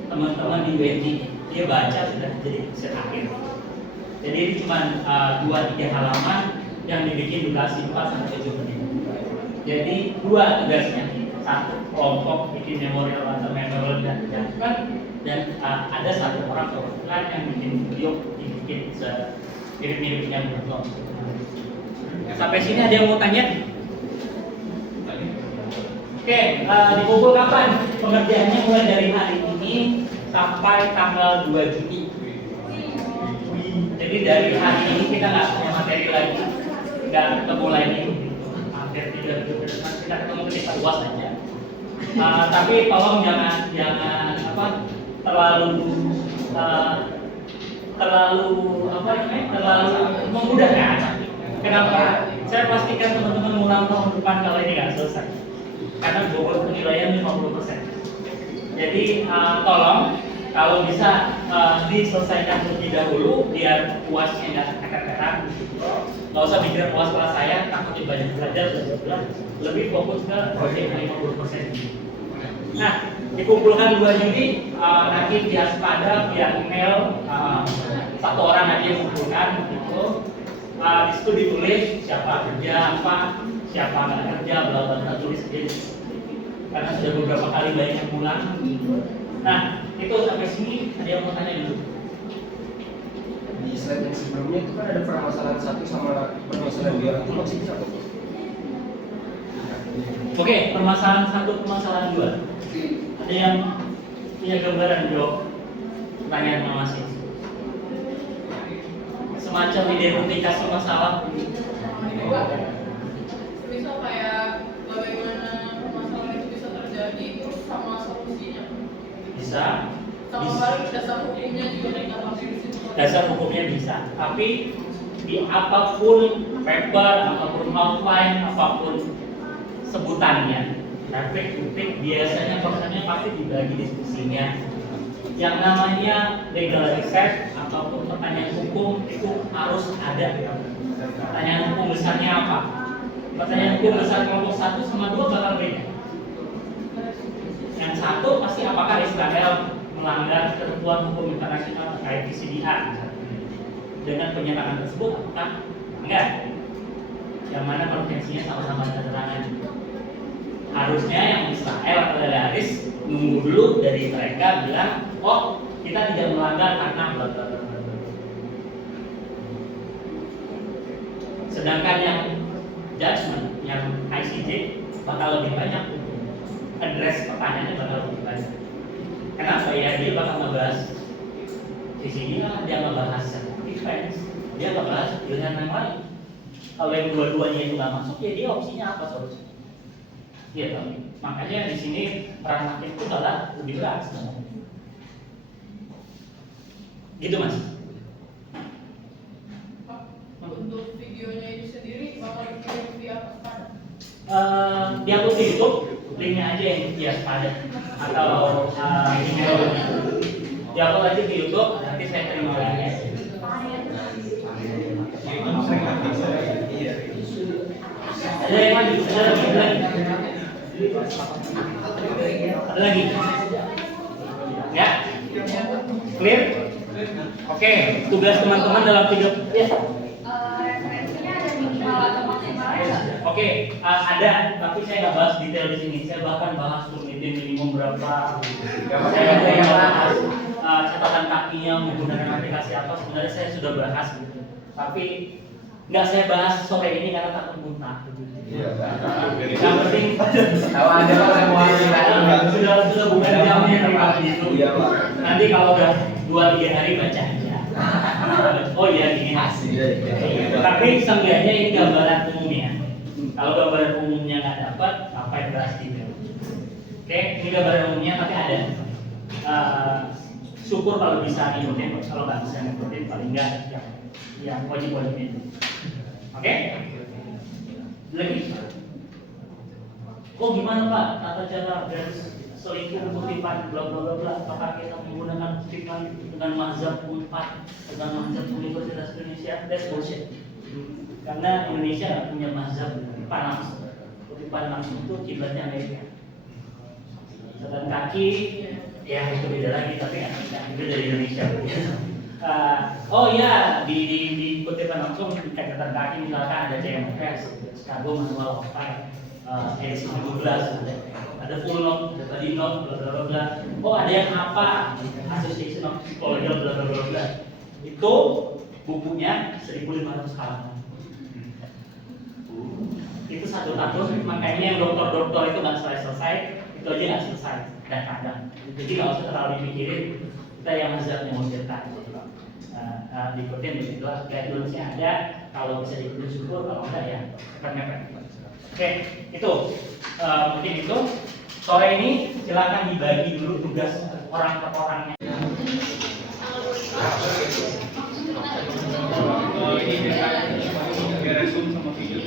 teman-teman di UNJ. Dia baca sudah jadi riset akhir. Jadi ini cuma 2-3 halaman yang dibikin durasi 4-7 menit. Jadi dua tugasnya, satu kelompok bikin memorial atau memorial dan ada satu orang perwakilan yang bikin video dibikin mirip-miripnya belum. Sampai sini ada yang mau tanya? Oke, dipukul kapan? Pengerjaannya mulai dari hari ini sampai tanggal 2 Juni. Jadi dari hari ini kita nggak punya materi lagi, nggak ketemu lagi. Hampir 3 minggu ke depan kita ketemu ketika UAS aja. Tapi tolong jangan terlalu memudahkan. Kenapa? Saya pastikan teman-teman ulang tahun depan kalau ini nggak selesai. Karena bobot penilaian 50%. Jadi tolong kalau bisa diselesaikan terlebih dahulu biar UASnya nggak keteteran. Nggak usah mikir UAS kelas saya, takutnya banyak belajar, lebih fokus ke proyek 50%. Nah, dikumpulkan 2 Juni, nanti via pada via email, satu orang aja yang mengumpulkan gitu. Di situ ditulis siapa kerja apa, siapa nggak kerja, bla bla bla, tulis aja. Karena sudah beberapa kali banyak yang pulang. Nah, itu sampai sini ada yang mau tanya dulu? Di slide yang sebelumnya itu kan ada permasalahan 1 sama permasalahan 2, itu maksudnya apa? Oke, permasalahan 1, permasalahan 2. Ada yang punya gambaran jawab pertanyaan masing-masing? Semacam identifikasi masalah. Misal kayak bagaimana permasalahan itu bisa terjadi terus sama solusinya. Bisa. Sama balik dasar hukumnya juga kita pakai di situ. Dasar hukumnya bisa, tapi di apapun paper, apapun outline, apapun sebutannya, topik biasanya konsennya pasti dibagi diskusinya. Yang namanya legal research ataupun pertanyaan hukum itu harus ada. Pertanyaan hukum besarnya apa? Pertanyaan hukum besar kelompok 1 sama 2 bakal beda. Yang satu pasti apakah Israel melanggar ketentuan hukum internasional terkait PCDA dengan penyerangan tersebut apakah enggak? Yang mana konvensinya sama-sama keterangan. Harusnya yang Israel atau Haris nunggu dulu dari mereka bilang, oh kita tidak melanggar karena bla bla bla. Sedangkan yang judgment, yang ICJ bakal lebih banyak address pertanyaannya bakal lebih banyak. Kenapa ya? Dia bakal ngebahas di sini lah, dia ngebahas defense, dia ngebahas pilihan yang lain. Kalau yang dua-duanya itu nggak masuk, ya dia opsinya apa solusinya? Gitu. Makanya di sini peran hakim itu adalah lebih berat. Gitu mas. Untuk videonya itu sendiri bakal dikirim via apa? Diupload di YouTube, linknya aja yang via pada atau email. Diupload aja di YouTube, nanti saya terima linknya. Ada yang lagi? Ada lagi? Ya? Clear? Oke, tugas teman-teman dalam video ya. Referensinya ada minimal atau maksimalnya nggak? Oke, ada, tapi saya nggak bahas detail di sini. Saya bahkan bahas turnitin minimum berapa. Saya bahas catatan kakinya menggunakan aplikasi apa. Sebenarnya saya sudah bahas gitu. Tapi nggak saya bahas sore ini karena takut muntah. Iya. Yang penting Kalau ada yang mau sudah bukan jamnya itu. Iya, Pak. Nanti kalau udah 2-3 hari baca aja. Oh iya gini hasil. Tapi seenggaknya ini gambaran umumnya. Kalau gambaran umumnya nggak dapat, apa yang berarti? Oke, ini gambaran umumnya tapi ada. Syukur kalau bisa ngikutin, kalau nggak bisa ngikutin paling nggak yang wajib-wajib itu. Oke? Lagi? Oh gimana Pak? Tata cara garis selingkuh kutipan bla bla bla bla. Apakah kita menggunakan kutipan dengan mazhab Unpad, dengan mazhab Universitas Indonesia? That's bullshit. Karena Indonesia nggak punya mazhab kutipan langsung. Kutipan langsung itu kiblatnya Amerika. Catatan kaki, ya itu beda lagi, tapi itu dari Indonesia. Oh iya, di kutipan langsung di catatan kaki misalkan ada CMFS, Chicago Manual of Fire, edisi 17, ada full note, ada body note, bla bla bla. Oh ada yang apa? Association of Psychological bla bla bla bla. Itu bukunya 1.500 halaman. Itu satu tahun, makanya yang dokter-dokter itu nggak selesai, itu aja nggak selesai dan kadang. Jadi nggak usah terlalu dipikirin, kita yang mazhabnya mau cerita. Diikutin begitulah, guidelines-nya ada, kalau bisa diikutin syukur, kalau enggak ya mepet-mepet. Oke, itu mungkin itu. Sore ini silakan dibagi dulu tugas orang per orangnya. Ini biar Zoom sama video.